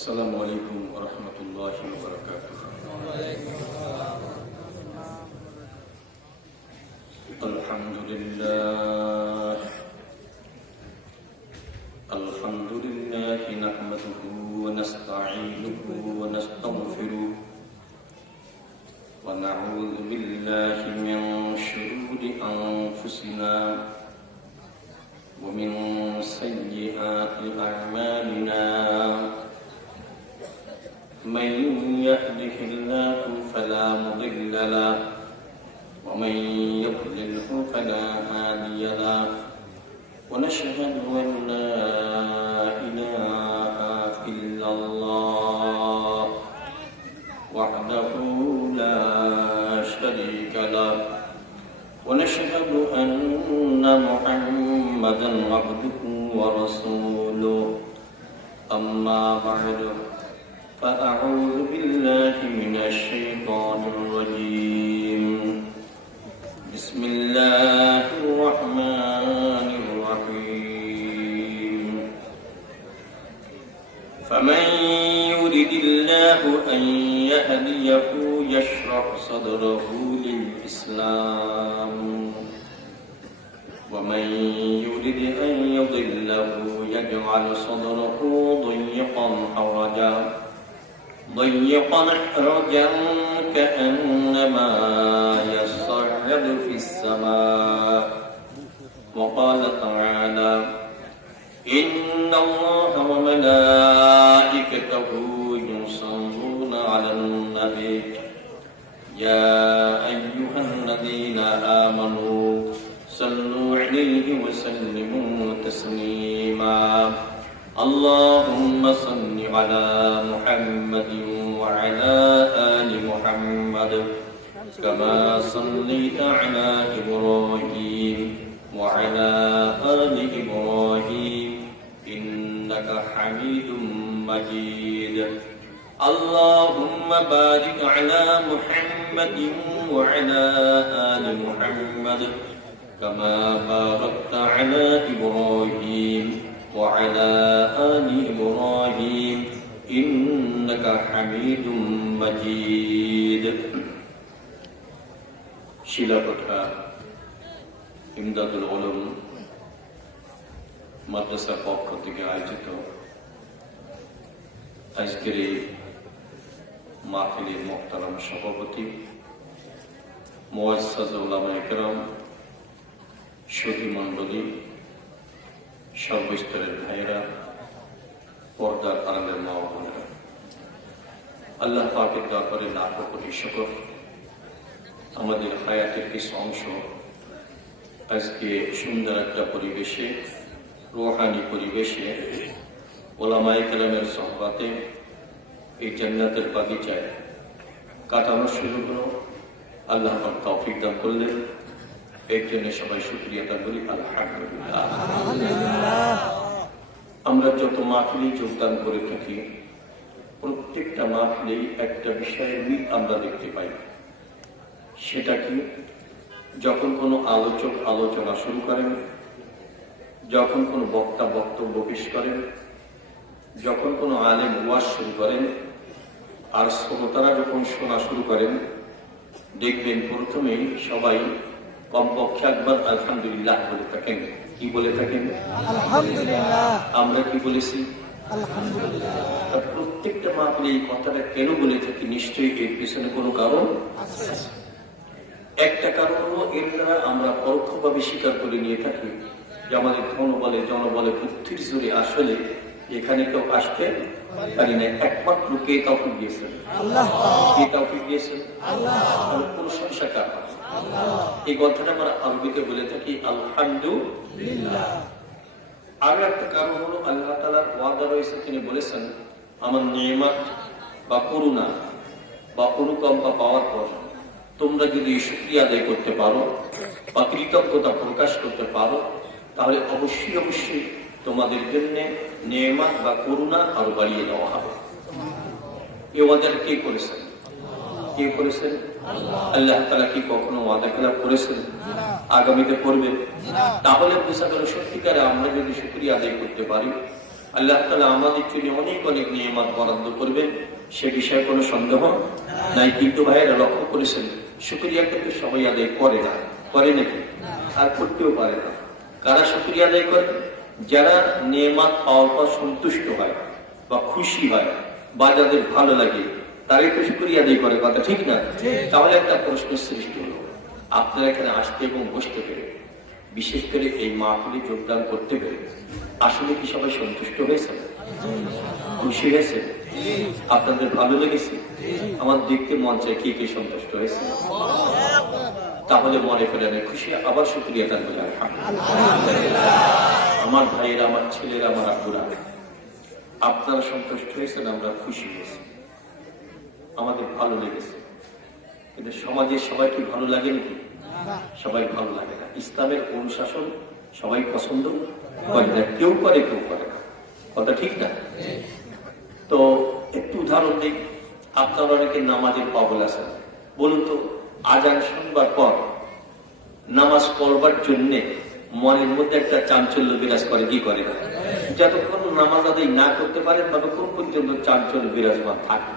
السلام عليكم ورحمة الله وبركاته. الحمد لله نحمده ونستعينه ونستغفره ونعوذ بالله من شرور أنفسنا ومن سيئات أعمالنا من يهده الله فلا مضل له ومن يضلله فلا هادي له ونشهد أن لا إله إلا الله وحده لا شريك له ونشهد أن محمدا عبده ورسوله أما بعد فأعوذ بالله من الشيطان الرجيم بسم الله الرحمن الرحيم فمن يرد الله أن يهديه يشرح صدره للإسلام ومن يرد أن يضله يجعل صدره ضيقا حرجا كأنما يصعد في السماء وقال تعالى إن الله وملائكته يصلون على النبي يا أيها الذين آمنوا صلوا عليه وسلموا تسليما اللهم صل على محمد وعلى آل محمد كما صليت على إبراهيم وعلى آل إبراهيم إنك حميد مجيد اللهم بارك على محمد وعلى آل محمد كما باركت على إبراهيم وعلى آل إبراهيم إنك حميد مجيد শিলাকোঠা ইমদাদুল উলুম মাদ্রাসার পক্ষ থেকে আয়োজিত আজকের এই মাহফিলের মুহতারাম সভাপতি মুআজ্জাজ উলামায়ে কেরাম সুধী মণ্ডলী সর্বস্তরের ভাইরা পর্দার আড়ালের মা ও বোনেরা আল্লাহ পাকের দরবারে লাখো কোটি শুকর আমাদের হায়াতের কিছু অংশ আজকে সুন্দর একটা পরিবেশে রুহানি পরিবেশে ওলামায়ে কেরামের সোহবতে এই জান্নাতের বাগিচায় কাটানো শুরু হলো। আল্লাহ পাক তৌফিক দান করলেন, এর জন্য সবাই শুকরিয়া আদায় করি আলহামদুলিল্লাহ। আমরা যত মাহফিলে যোগদান করে থাকি প্রত্যেকটা মাহফিলেই একটা বিষয়ের মিল আমরা দেখতে পাই। সেটা কি, যখন কোনো আলোচক আলোচনা শুরু করেন, যখন কোনো বক্তা বক্তব্য পেশ করেন, যখন কোনো আলেম ওয়াজ শুরু করেন, আর শ্রোতারা যখন শোনা শুরু করেন, দেখবেন প্রথমেই সবাই কমপক্ষে একবার আলহামদুলিল্লাহ বলে থাকেন। কি বলে থাকেন? আলহামদুলিল্লাহ। আমরা কি বলেছি? আলহামদুলিল্লাহ। প্রত্যেকটা মাহফিলে এই কথাটা কেন বলে থাকি? নিশ্চয়ই এর পিছনে কোনো কারণ আছে। একটা কারণ হলো এর দ্বারা আমরা পরোক্ষভাবে স্বীকার করে নিয়ে থাকি যে আমাদের ধনবলে জনবলে বুদ্ধির জোরে আসলে এখানে কেউ আসতে পারি না, একমাত্র কে তৌফিক দিয়েছেন? আল্লাহ। কে তৌফিক দিয়েছেন? আল্লাহ। প্রশংসা কার? এই কথাটা আমরা আরবিতে বলে থাকি আলহামদুলিল্লাহ। আর একটা কারণ হলো আল্লাহ তাআলার ওয়াদা রয়েছে, তিনি বলেছেন আমার নিয়ামত বা করুণা বা অনুকম্পা পাওয়ার পর তোমরা যদি শুকরিয়া আদায় করতে পারো বা কৃতজ্ঞতা প্রকাশ করতে পারো তাহলে অবশ্যই অবশ্যই তোমাদের জন্য নিয়ামত বা করুণা আরো বাড়িয়ে দেওয়া হবে। এই ওয়াদা কে করেছেন? কে করেছেন? আল্লাহ তাআলা কি কখনো ওয়াদা খেলাফ করেছেন? আগামীতে করবেন? তাহলে বোঝা গেল সত্যিকারে আমরা যদি শুকরিয়া আদায় করতে পারি আল্লাহ তাআলা আমাদের জন্য অনেক অনেক নিয়ামত বরাদ্দ করবেন, সে বিষয়ে কোনো সন্দেহ নাই। কিন্তু ভাইয়েরা লক্ষ্য করেছেন, শুকরিয়া কিন্তু সবাই আদায় করে না, করে নাকি? আর করতেও পারে না। কারা শুকরিয়া আদায় করে? যারা নিয়ামত পাওয়ার পর সন্তুষ্ট হয় বা খুশি হয় বা যাদের ভালো লাগে, তারাই তো শুকরিয়া আদায় করে, কথা ঠিক না? তাহলে একটা প্রশ্নের সৃষ্টি হলো, আপনারা এখানে আসতে এবং বসতে পেরে, বিশেষ করে এই মাহফিলে যোগদান করতে পেরে আসলে কি সবাই সন্তুষ্ট হয়েছে? খুশি হয়েছে? আপনাদের ভালো লেগেছে? আমার দেখতে মন চায় কে কে সন্তুষ্ট হয়েছে? তাহলে মনে করেন খুশি, আবার শুকরিয়া আদায় করে আমার ভাইয়েরা, আমার ছেলেরা, আমার আব্বুরা, আপনারা সন্তুষ্ট হয়েছেন, আমরা খুশি হয়েছি, আমাদের ভালো লেগেছে। কিন্তু সমাজের সবাই কি ভালো লাগে নাকি? সবাই ভালো লাগে না। ইসলামের অনুশাসন সবাই পছন্দ করে না, কেউ করে কেউ করে না, কথা ঠিক না? তো একটু উদাহরণ দিই। আপনারা অনেকে নামাজের পাগল আছেন, বলুন তো আজান শুনবার পর নামাজ পড়বার জন্য মনের মধ্যে একটা চাঞ্চল্য বিরাজ করে, কি করে না? যতক্ষণ নামাজ আদায় না করতে পারেন ততক্ষণ পর্যন্ত চাঞ্চল্য বিরাজমান থাকে।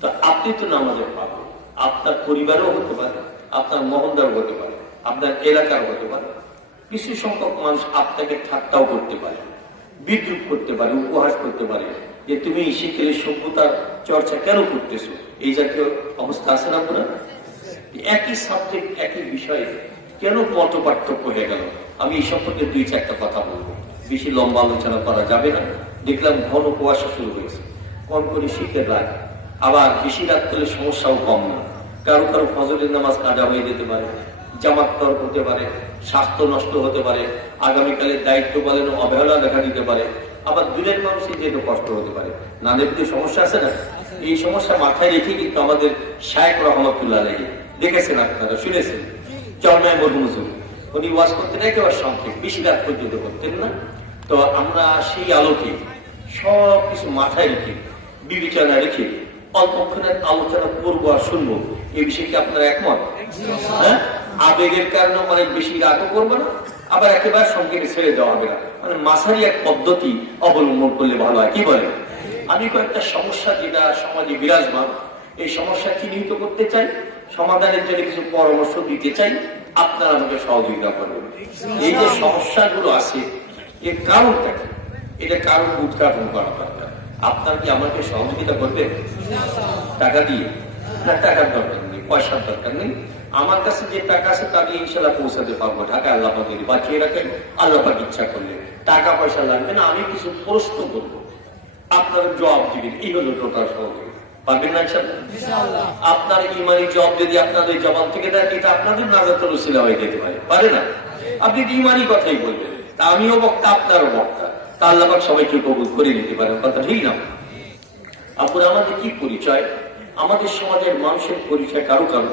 তো আপনি তো নামাজের পাগল, আপনার পরিবারও হতে পারে, আপনার মহল্লাও হতে পারে, আপনার এলাকার হতে পারে। কিছু সংখ্যক মানুষ আপনাকে ঠাট্টাও করতে পারে, বিদ্রুপ করতে পারে, উপহাস করতে পারে, যে তুমি শিখের সভ্যতার চর্চা কেন করতেছো, এই জাতীয় অবস্থা আছে না? আপনারা একই সাবজেক্ট, একই বিষয়ে কেন মত পার্থক্য হয়ে গেল? আমি এই সম্পর্কে দুই চারটা কথা বলবো, বেশি লম্বা আলোচনা করা যাবে না। দেখলাম ঘন কুয়াশা শুরু হয়েছে, কম করে শীতের রাত, আবার বেশি রাত করলে সমস্যাও কম না। কারো কারো ফজরের নামাজ কাজা হয়ে যেতে পারে, জামাত তর্ক হতে পারে, স্বাস্থ্য নষ্ট হতে পারে, আগামীকালের দায়িত্ব পালনে অবহেলা দেখা দিতে পারে, আবার দূরের মানুষের যেতে কষ্ট হতে পারে। নাদের তো সমস্যা আছে না? এই সমস্যা মাথায় রেখে কিন্তু আমাদের শায়েখ রহমতুল্লাহ আলাইহি দেখেছেন, আপনারা শুনেছেন, চরমায় মরহুমুজুর উনি ওয়াজ করতেন একেবারে সংক্ষেপ, বেশি রাত পর্যন্ত করতেন না। তো আমরা সেই আলোকে সব কিছু মাথায় রেখে, বিবেচনা রেখে অল্পক্ষণের আলোচনা করবো আর শুনবো। এই বিষয়ে কি আপনারা একমত? হ্যাঁ, আবেগের কারণে অনেক বেশি রাগও করবো না, আবার একেবারে সংক্ষেপে ছেড়ে দেওয়া হবে না, মানে মাঝারি এক পদ্ধতি অবলম্বন করলে ভালো হয়, কি বলে? আমি কয়েকটা সমস্যা যেটা সমাজে বিরাজমান, এই সমস্যা চিহ্নিত করতে চাই, সমাধানের জন্য কিছু পরামর্শ দিতে চাই, আপনারা আমাকে সহযোগিতা করবেন। এই যে সমস্যাগুলো আছে, এর কারণটা কি, এটা কারণ উদ্ঘাটন করা দরকার। আপনার কি আমাকে সহযোগিতা করবেন? টাকা দিয়ে না? টাকার দরকার নেই, পয়সার দরকার নেই। আমার কাছে যে টাকা আছে তা দিয়ে ইনশাল্লাহ পৌঁছাতে পারবো। ঢাকা আল্লাহ পাক যদি বাঁচিয়ে রাখেন, আল্লাহ পাক ইচ্ছা করলে টাকা পয়সা লাগবে না। আমি কিছু প্রশ্ন করবো, আপনার জবাব দিবেন, এই হলো টোটাল সহযোগিতা। পারবেন না ইনশাআল্লাহ? আপনার ইমানি জবাব যদি আপনাদের জবাব থেকে দেয়, এটা আপনাদের নাজাতের ওসিলা হয়ে যেতে পারে, পারে না? আপনি ইমানি কথাই বলবেন, তা আমিও বক্তা, আপনারও বক্তা, তা আল্লাহ পাক সবাইকে কবুল করে নিতে পারেন, কথা ঠিক না? আপনার আমাদের কি পরিচয়? আমাদের সমাজের মানুষের পরিচয় কারো কারো,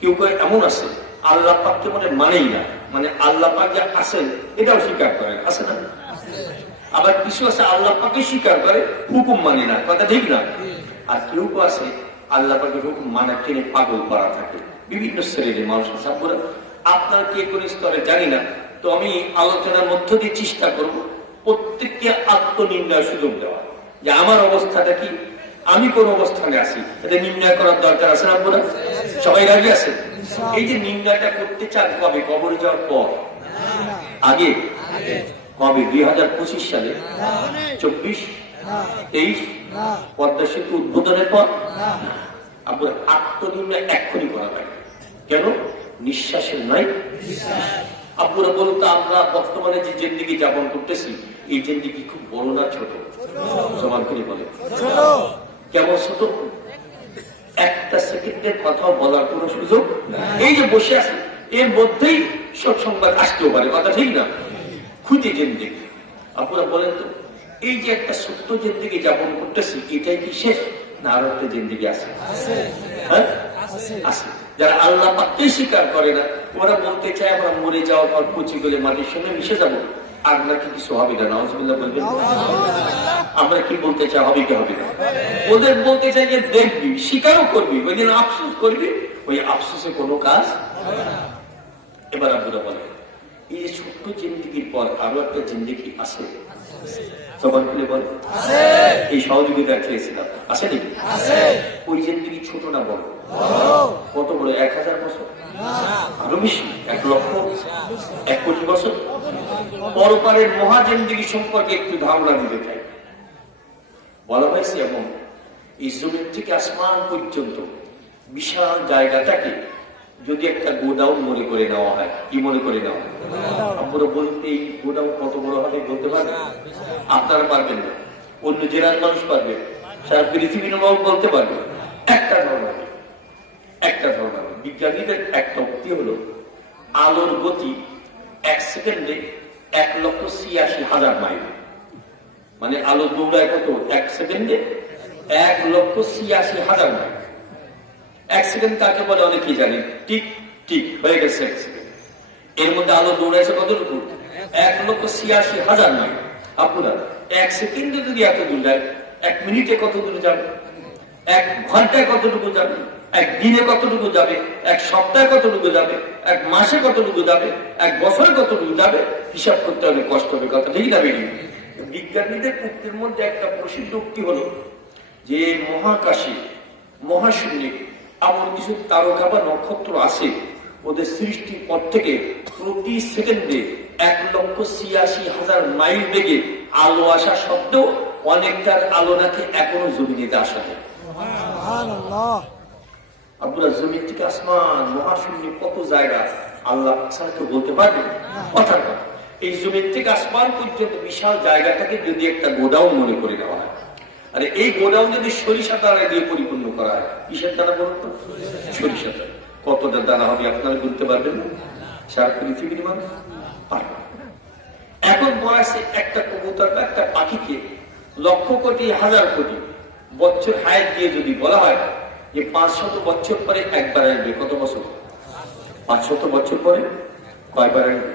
কেউ কেউ এমন আছে আল্লাহ পাককে মানেই না, মানে আল্লাহ পাক যে আছেন এটাও স্বীকার করেন, আছে না? আবার কিছু আছে আল্লাহ পাককে স্বীকার করে, হুকুম মানে না, কথা ঠিক না? আর কেউ কেউ আছে আল্লাহ পাকের হুকুম মানার জন্য পাগল করা থাকে। বিভিন্ন শ্রেণীর মানুষ আছে। আপনার কে কোন স্তরে জানি না, তো আমি আলোচনার মধ্য দিয়ে চেষ্টা করব প্রত্যেককে আত্মনির্ণয় সুযোগ দেওয়া, যে আমার অবস্থাটা কি, আমি কোন অবস্থানে আছি, এটা নির্ণয় করার দরকার আছে না? আপনারা সবাই রাজি আছেন? এই যে নির্ণয়টা করতে চান কবে? কবরে যাওয়ার পর? আগে? কবে? 2025 সালে, 24, 23 পদ্মা সেতু উদ্বোধনের পর? আপনার আত্মনির্ণয় এক্ষুনি করা লাগে। কেন? নিঃশ্বাসের নাই। আপনারা বলুন তো, আমরা বর্তমানে যে জিন্দেগি যাপন করতেছি, এই জিন্দেগি খুব বড় না ছোট? সমান করে বলে কেমন ছোট? একটা সেকেন্ডের কথা বলার কোন সুযোগ? এই যে বসে আছে এর মধ্যেই সব সংবাদ আসতেও পারে, কথা ঠিক না? খুঁজে জিন্দেগি। আপনারা বলেন তো, এই যে একটা সত্য জিন্দেগি যাপন করতেছি, এটাই কি শেষ না আরো একটা জিন্দেগি আছে? হ্যাঁ, আছে। যারা আল্লাহ পাককে স্বীকার করে না, ওরা বলতে চায় আমরা মরে যাওয়ার পর কুচি গলে মাটির সঙ্গে মিশে যাবো, আর নাকি কিছু হবে না। নাউজুবিল্লাহ বলবেন? আমরা কি বলতে চাই, হবে কি হবে না? ওদের বলতে চাই যে দেখবি, স্বীকারও করবি, ওই দিন আফসোস করবি, ওই আফসোসে কোনো কাজ। এবার আপনারা বলেন, এই ছোট্ট জিন্দিগির পর আরো একটা জিন্দিগি আছে, সবার খুলে বল। এই সহযোগিতা চেয়েছিলাম, আছে নাকি? ওই জিন্দিগি ছোট না বড়? কত বড়? 1000 বছর, আরো বেশি, 1 লক্ষ, 1 কোটি বছর। পরপারের মহা জিন্দিগি সম্পর্কে একটু ধারণা দিতে চাই। বলা হয়েছে এবং এই জমিন থেকে আসমান পর্যন্ত বিশাল জায়গাটাকে যদি একটা গোডাউন মনে করে নেওয়া হয়, কি মনে করে নেওয়া হয়? আমরা বলতে এই গোডাউন কত বড় হবে বলতে পারবেন? আপনারা পারবেন না, অন্য জেলার মানুষ পারবে, সারা পৃথিবীর মানুষ বলতে পারবে। একটা ধারণা বিজ্ঞানীদের একটা উক্তি হলো, আলোর গতি 1 সেকেন্ডে 1,86,000 মাইল। মানে আলো দৌড়ায় কত? 1 সেকেন্ডে 1,86,000 মাইল। 1 সেকেন্ড কাকে বলে অনেকেই জানি, টিক টিক হয়ে গেছে 1 সেকেন্ড। এর মধ্যে আলো দৌড়াইছে কতটুকু? 1,86,000 মাইল। আপনারা 1 সেকেন্ডে যদি এত দূর যায়, 1 মিনিটে কত দূর যাবে? 1 ঘন্টায় কতটুকু যাবে? 1 দিনে কতটুকু যাবে? 1 সপ্তাহে কতটুকু যাবে? 1 মাসে কতটুকু যাবে? 1 বছরে কতটুকু যাবে? হিসাব করতে হবে, কষ্ট হবে, কথা ঠিক না বেরিয়ে। বিজ্ঞানীদের উক্তির মধ্যে একটা প্রসিদ্ধ উক্তি হলো যে মহাকাশে, মহাশূন্যে এমন কিছু তারকা বা নক্ষত্র আছে, ওদের সৃষ্টির পর থেকে প্রতি সেকেন্ডে 1,86,000 মাইল বেগে আলো আসা সত্ত্বেও অনেকটার আলো নাকি এখনো জমিনেতে আসা যায়। আপনারা জমিন থেকে আসমান, মহাশূন্য কত জায়গা আল্লাহ ছাড়া বলতে পারবেন? কথার কথা, এই জমিন থেকে আসমান পর্যন্ত বিশাল জায়গাটাকে যদি একটা গোডাউন মনে করে নেওয়া হয়, আরে এই গোডাউন যদি সরিষা দানা দিয়ে পরিপূর্ণ করা হয়, কিসের দানা বলুন তো? সরিষা দানা। কতটা দানা হবে আপনারা বলতে পারবেন না? সারা পৃথিবীর মানুষ পারবে। এখন বলা আছে একটা কবুতর বা একটা পাখিকে লক্ষ কোটি, হাজার কোটি বছর হায়াত দিয়ে যদি বলা হয় যে 500 বছর পরে একবার আসবে, কত বছর? 500 বছর পরে কয়বার আসবে?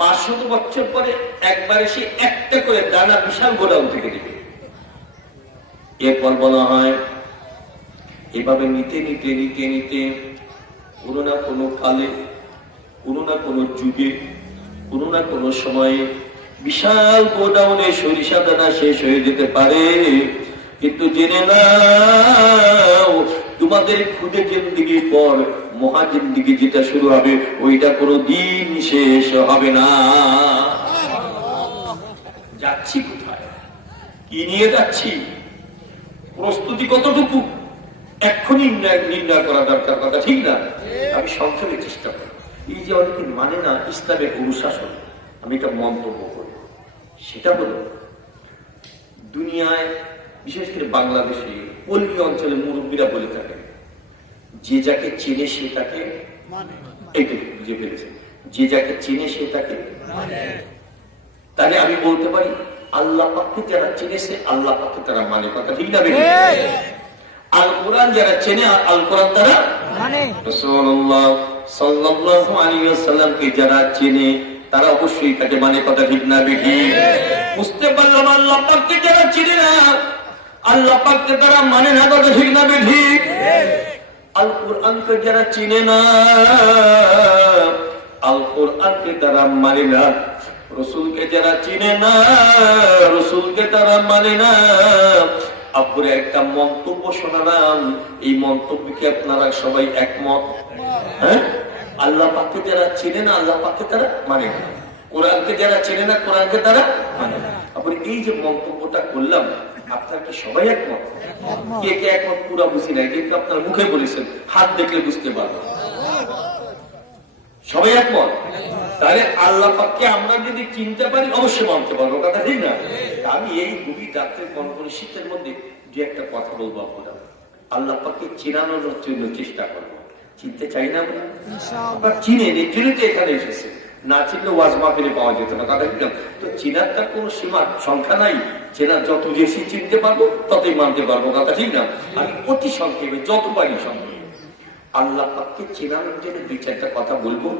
500 বছর পরে একবার এসে একটা করে দানা বিশাল গোডাউন থেকে দেবে। এরপর বলা হয় এভাবে নিতে নিতে নিতে নিতে কোনো না কোনো কালে, কোনো না কোনো যুগে, কোনো না কোনো সময়ে বিশাল গোডাউনে সরিষা দানা শেষ হয়ে যেতে পারে। কিন্তু জেনে নাও, তোমাদের খুদে জিন্দিগির পর মহা জিন্দিগি যেটা শুরু হবে, ওইটা কোনো দিন শেষ হবে না। যাচ্ছি কোথায়, কি নিয়ে যাচ্ছি, প্রস্তুতি কতটুকু, এক্ষুনি নির্ণয় করা দরকার, কথা ঠিক না? আমি সংক্ষেপে চেষ্টা করি। এই যে অনেকে মানে না ইসলামের অনুশাসন, আমি এটা মন্তব্য করি। সেটা হলো দুনিয়ায়, বিশেষ করে বাংলাদেশে পল্লী অঞ্চলে মুরব্বীরা বলে থাকে, যে যাকে চেনে সে তাকে মানে। এইটুকু বুঝে ফেলেছে, যে যাকে চেনে সে তাকে মানে। তাহলে আমি বলতে পারি আল্লাহ পাককে যারা চিনেছে আল্লাহ পাককে তারা মানে, কথা ঠিক না? আল কোরআন যারা চেনে আল কোরআন তারা মানে। রাসূলুল্লাহ সাল্লাল্লাহু আলাইহি ওয়াসাল্লামকে যারা চেনে তারা অবশ্যই তাকে মানে, কথা ঠিক না? বেশি বুঝতে পারলাম আল্লাহ পাককে যারা চিনে না আল্লাহ পাককে তারা মানে না, কথা ঠিক না? বেশি আল কোরআনকে যারা চিনে না আল কোরআনকে তারা মানে না, রসুলকে যারা চিনে না রসুলকে তারা মানে না। আপনারা একটা মন্তব্য শোনালাম, এই মন্তব্যকে আপনারা সবাই একমত? হ্যাঁ, আল্লাহ পাককে যারা চিনে না আল্লাহ পাককে তারা মানে না, কোরআনকে যারা চেনে না কোরআনকে তারা মানে না। আপনি এই যে মন্তব্যটা করলাম, আপনার কি সবাই একমত? কে কে একমত পুরা বুঝি নাই, কিন্তু আপনার মুখে বলেছেন, হাত দেখলে বুঝতে পারবেন সবাই একমত। তাহলে আল্লাহ পাককে আমরা যদি চিনতে পারি অবশ্যই মানতে পারবো, কথা ঠিক না? আমি এই গভীর রাত্রের কোন শীতের মধ্যে যে একটা কথা বলবো, আপনারা আল্লাহ পাককে চেনানোর জন্য চেষ্টা করবো। চিনতে চাই না আমরা, চিনে এর জন্য তো এখানে এসেছে। না চিনলে ওয়াজ মাহফিলে পাওয়া যেত না, কথা ঠিক না? তো চেনার তার কোনো সীমা সংখ্যা নাই, চেনার যত বেশি চিনতে পারবো ততই মানতে পারবো, কথা ঠিক না? আমি অতি সংক্ষেপে যত পারি সংক্ষেপে আল্লাহ পাককে চেনানোর জন্য 2-4টা কথা বলবো,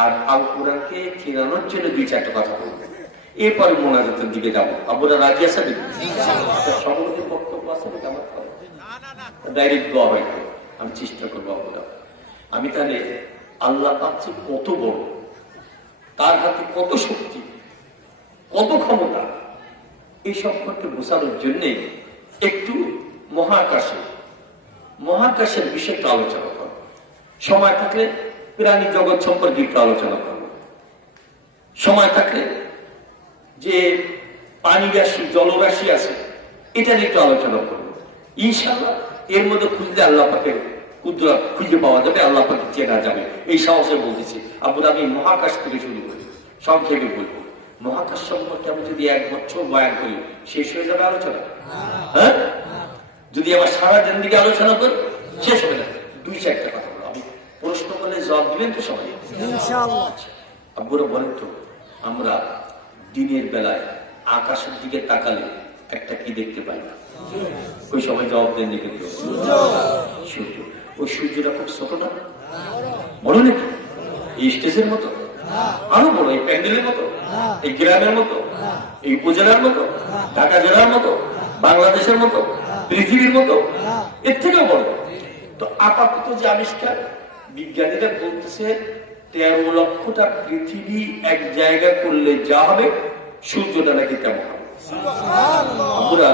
আর আল কোরআনকে চেনানোর জন্য 2-4টা কথা বলবো। এরপরে মোনাজাতের দিকে যাবো। আপনারা রাজি আছেন? সকলের বক্তব্য আছে আমার ডাইরেক্ট দোয়া হয়তো আমি চেষ্টা করবো। আপনারা আমি তাহলে আল্লাহ পাক কত বড় তার হাতে কত শক্তি, কত ক্ষমতা, এই সম্পর্কে বোঝানোর জন্যে একটু মহাকাশের বিষয়টা আলোচনা করব। সময় থাকলে প্রাণী জগৎ সম্পর্কে একটু আলোচনা করব। সময় থাকলে যে পানি রাশি, জলরাশি আছে, এটা নিয়ে একটু আলোচনা করব ইনশাআল্লাহ। এর মধ্যে খুঁজলে আল্লাহ পাকের কুদরত খুঁজে পাওয়া যাবে, আল্লাহ পাকে চেনা যাবে। এই সাহসে বলতেছি। আব্বুরা আমি মহাকাশ থেকে শুরু করি, সব থেকে বলবো। মহাকাশ সম্পর্কে আমি যদি 1 বছর বয়ান করি, শেষ হয়ে যাবে আলোচনা? হ্যাঁ, যদি আমার সারা দিন দিকে আলোচনা করি, শেষ হয়ে যাবে। 2-4টা কথা বলো, আমি প্রশ্ন করলে জবাব দিবেন তো সবাই ইনশাআল্লাহ? আব্বুরা বলেন তো, আমরা দিনের বেলায় আকাশের দিকে তাকালে একটা কি দেখতে পাই? ওই সময় জবাব দেন দিকে সূর্য। ওই সূর্যটা খুব ছোট না, বলো নাকি? এই স্টেজের মতো, আরো বড়, এই প্যান্ডেলের মতো, এই গ্রামের মতো, এই উপজেলার মতো, ঢাকা জেলার মতো, বাংলাদেশের মতো, পৃথিবীর মতো, এর থেকেও বড়। তো আপাতত যে আবিষ্কার, বিজ্ঞানীরা বলতেছে 13 লক্ষটা পৃথিবী এক জায়গা করলে যা হবে, সূর্যটা নাকি তেমন হবে। আমরা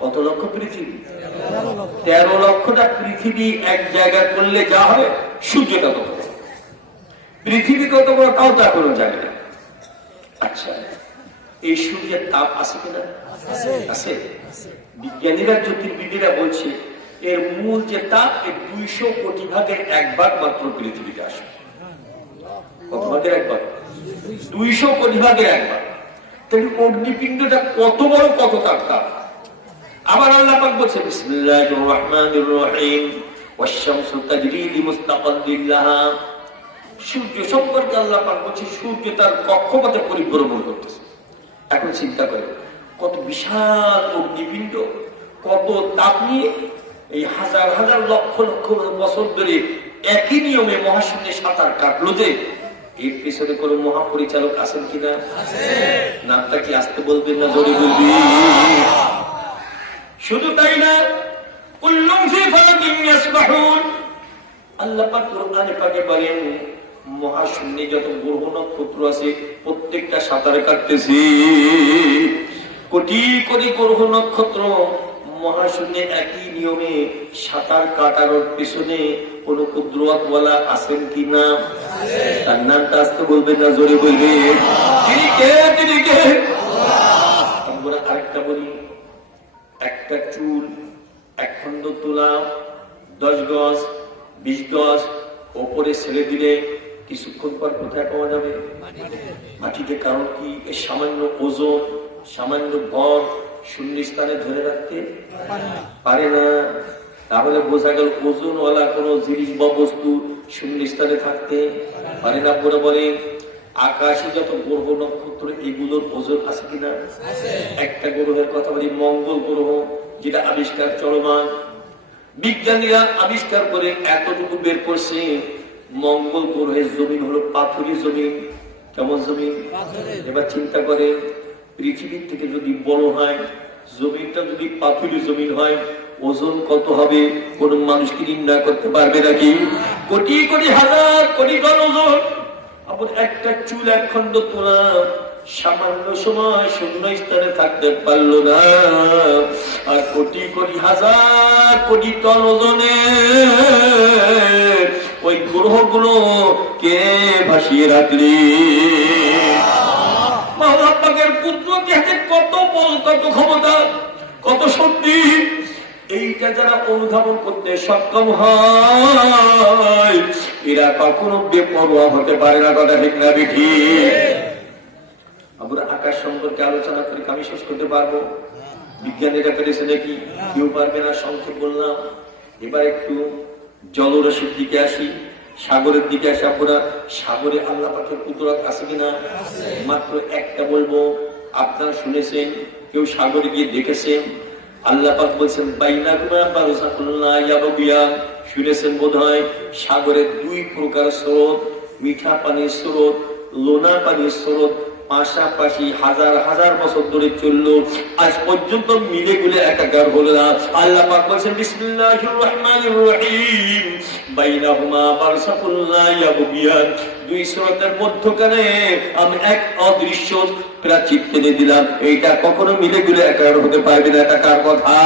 কত লক্ষ পৃথিবী? 13 লক্ষটা পৃথিবী এক জায়গা করলে যা হবে, সূর্যটা তত বড়। পৃথিবী কত বড় তাও তা কোনো জানে না। আচ্ছা, এই সূর্যের তাপ আছে কিনা? আছে। বিজ্ঞানীরা, জ্যোতির্বিদরা বলছে এর মূল যে তাপ, 200 কোটি ভাগের 1 ভাগ মাত্র পৃথিবীতে আসে। কত ভাগের 1 ভাগ? 200 কোটি ভাগের 1 ভাগ। তাহলে অগ্নিপিণ্ডটা কত বড়, কত তাপ তাপ। আবার আল্লাহ পাক বলছে বিসমিল্লাহির রহমানির রহিম ওয়াশ-শামসু তাজরি লিমুস্তাকাররিন লাহা। সূর্য সম্পর্কে আল্লাহ পাক বলছে সূর্য তার কক্ষপথে পরিভ্রমণ করতেছে। এখন চিন্তা করে, কত বিশাল অগ্নিপিণ্ড, কত তাপ নিয়ে এই হাজার হাজার লক্ষ লক্ষ বছর ধরে একই নিয়মে মহাশূন্যে সাঁতার কাটলো। যে এর পেছনে কোন মহাপরিচালক আছেন কিনা? নামটা কি আসতে বলবেন না জোরে বলবি? শুধু তাই না, কুল্লুম ফি ফালাকিন ইয়াসবাহুন। আল্লাহ পাক কোরআনে পাকে বলেন মহাশূন্যে যত গ্রহ নক্ষত্র আছে প্রত্যেকটা সাঁতার কাটতেছে। কোটি কোটি গ্রহ নক্ষত্র মহাশূন্যে একই নিয়মে সাঁতার কাটানোর পেছনে কোন কুদরতওয়ালা আছেন কিনা? তার নামটা আসতে বলবেন না জোরে বলবে? তিনি কে? তিনি কে? আমরা আরেকটা বলি, একটা চুল, 1 খণ্ড তুলা 10 গজ 20 গজ ওপরে ছেড়ে দিলে কিছুক্ষণ পর কোথায় পাওয়া যাবে? মাটিতে। কারণ কি? এই সামান্য ওজন, সামান্য ভর শূন্য স্থানে ধরে রাখতে পারে না। তাহলে বোঝা গেল ওজনওয়ালা কোন জিনিস বা বস্তু শূন্য স্থানে থাকতে পারে না। বলে বলে আকাশে যত গ্রহ নক্ষত্র, এগুলোর ওজন আছে কিনা? একটা গ্রহের কথা বলি, মঙ্গল গ্রহ, যেটা আবিষ্কার চলমান। বিজ্ঞানীরা আবিষ্কার করে এতটুকু বের করছে, মঙ্গল গ্রহের জমিন হলো পাথুরি জমিন। কেমন জমিন? এবার চিন্তা করে, পৃথিবীর থেকে যদি বড় হয়, জমিনটা যদি পাথুরি জমিন হয়, ওজন কত হবে কোন মানুষ কি নির্ণয় করতে পারবে নাকি? কোটি কোটি হাজার কোটি টন ওজন। আবার একটা চুল, 1 খণ্ড তোলা সামান্য সময় শূন্য স্থানে থাকতে পারলো না, আর কোটি কোটি হাজার কোটি টন ওজনে ওই গ্রহগুলো কে ভাসিয়ে রাখলি? আল্লাহ পাকের কুদরতি হাতে কত বল, কত ক্ষমতা, কত শক্তি। এইটা যারা অনুধাবন করতে সক্ষম হয়, এরা কখনো বেপরোয়া হতে পারে না। কথা ঠিক না বেঠি? আমরা আকাশ সম্পর্কে আলোচনা করে আমি শেষ করতে পারবো? বিজ্ঞানীরা পেরেছে নাকি? কেউ পারবে না। সংক্ষেপ বললাম। এবার একটু জলরাশির দিকে আসি, সাগরের দিকে আসি। আপনারা সাগরে আল্লাহ পাকের কুদরত আছে কিনা? মাত্র একটা বলবো, আপনারা শুনেছেন, কেউ সাগরে গিয়ে দেখেছেন? আল্লাহ পাক বলছেন বাইনাকুমা বারযাখুন লা ইয়াবগিয়ান। শুনেছেন বোধহয়? সাগরের 2 প্রকার স্রোত, মিঠা পানির স্রোত, লোনা পানির স্রোত। পাশাপাশি হাজার হাজার বছর ধরে চললো, আজ পর্যন্ত মিলে গুলে একাকার হলো না। আল্লাহ পাক বলেছেন বিসমিল্লাহির রহমানির রহিম বাইনাহুমা বারসাকুন লা ইয়াবগিয়ান, দুই সুরাতের মধ্যখানে আমি এক অদৃশ্য প্রাচীর টেনে দিলাম, এইটা কখনো মিলে গুলে একাকার হতে পারবে না। এটা কার কথা?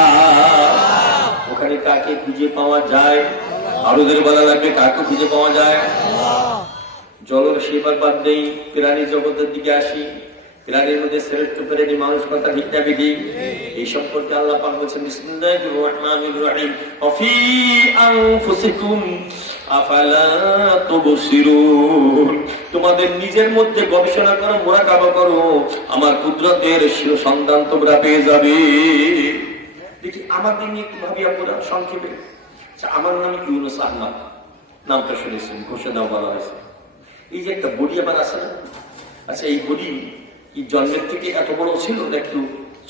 ওখানে কাকে খুঁজে পাওয়া যায়? আরো ধরে বলা লাগবে, কাকে খুঁজে পাওয়া যায়? জলের সেবার বাদ নেই, প্রাণী জগতের দিকে আসি। প্রাণীর মধ্যে শ্রেষ্ঠ প্রাণী মানুষ, কথা ঠিক না বেঠিক? এই সম্পর্কে আল্লাহ পাক বলেছেন বিসমিল্লাহির রহমানির রহিম ওয়াফি আনফুসিকুম আফালা তুবসিরুন, তোমাদের নিজের মধ্যে গবেষণা করো, মুরাকাবা করো, আমার কুদরতের সন্ধান তোমরা পেয়ে যাবে। দেখি আমাদের নিয়ে একটু ভাবি আপনারা সংক্ষেপে। আমার নাম ইউনুস আহমদ, নামটা শুনেছেন, ঘোষণা বলা হয়েছে। এই যে একটা বডি আবার আছে না, আচ্ছা এই বডি কি জন্মের থেকে এত বড় ছিল না একটু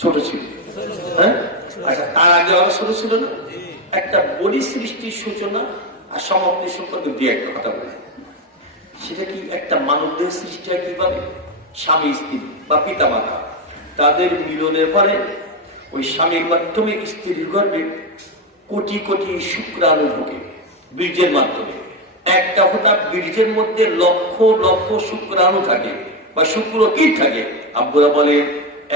ছোট ছিল? হ্যাঁ, আচ্ছা তার আগে আরো ছোট ছিল না? একটা বডি সৃষ্টির সূচনা আর সমাপ্তি সম্পর্কে দিয়ে একটা কথা বলি। সেটা কি একটা মানবদের সৃষ্টি হয় কিভাবে? স্বামী স্ত্রী বা পিতা মাতা তাদের মিলনের পরে ওই স্বামীর মাধ্যমে স্ত্রীর গর্ভে কোটি কোটি শুক্রাণু ঢোকে বীর্যের মাধ্যমে। একটা ফোঁটা বীর্যের মধ্যে লক্ষ লক্ষ শুক্রাণু থাকে বা শুক্রকীট থাকে। আব্বুরা বলে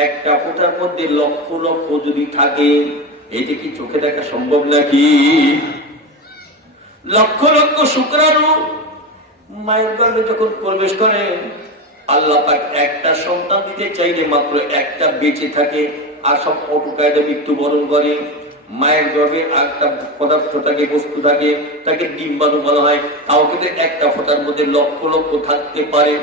একটা ফোঁটার মধ্যে লক্ষ লক্ষ যদি থাকে, এটা কি চোখে দেখা সম্ভব নাকি? লক্ষ লক্ষ শুক্রাণু মায়ের গর্ভে যখন প্রবেশ করে, আল্লাহ পাক একটা সন্তান দিতে চাইলে মাত্র একটা বেঁচে থাকে, আর সব অটুকায়দা মৃত্যুবরণ করে। মায়ের গর্ভে একটা পদার্থ থাকে, বস্তু থাকে, তাকে ডিম্বাণু বলা হয়। তাও কিন্তু একটা ফোঁটার মধ্যে লক্ষ লক্ষ থাকতে পারে।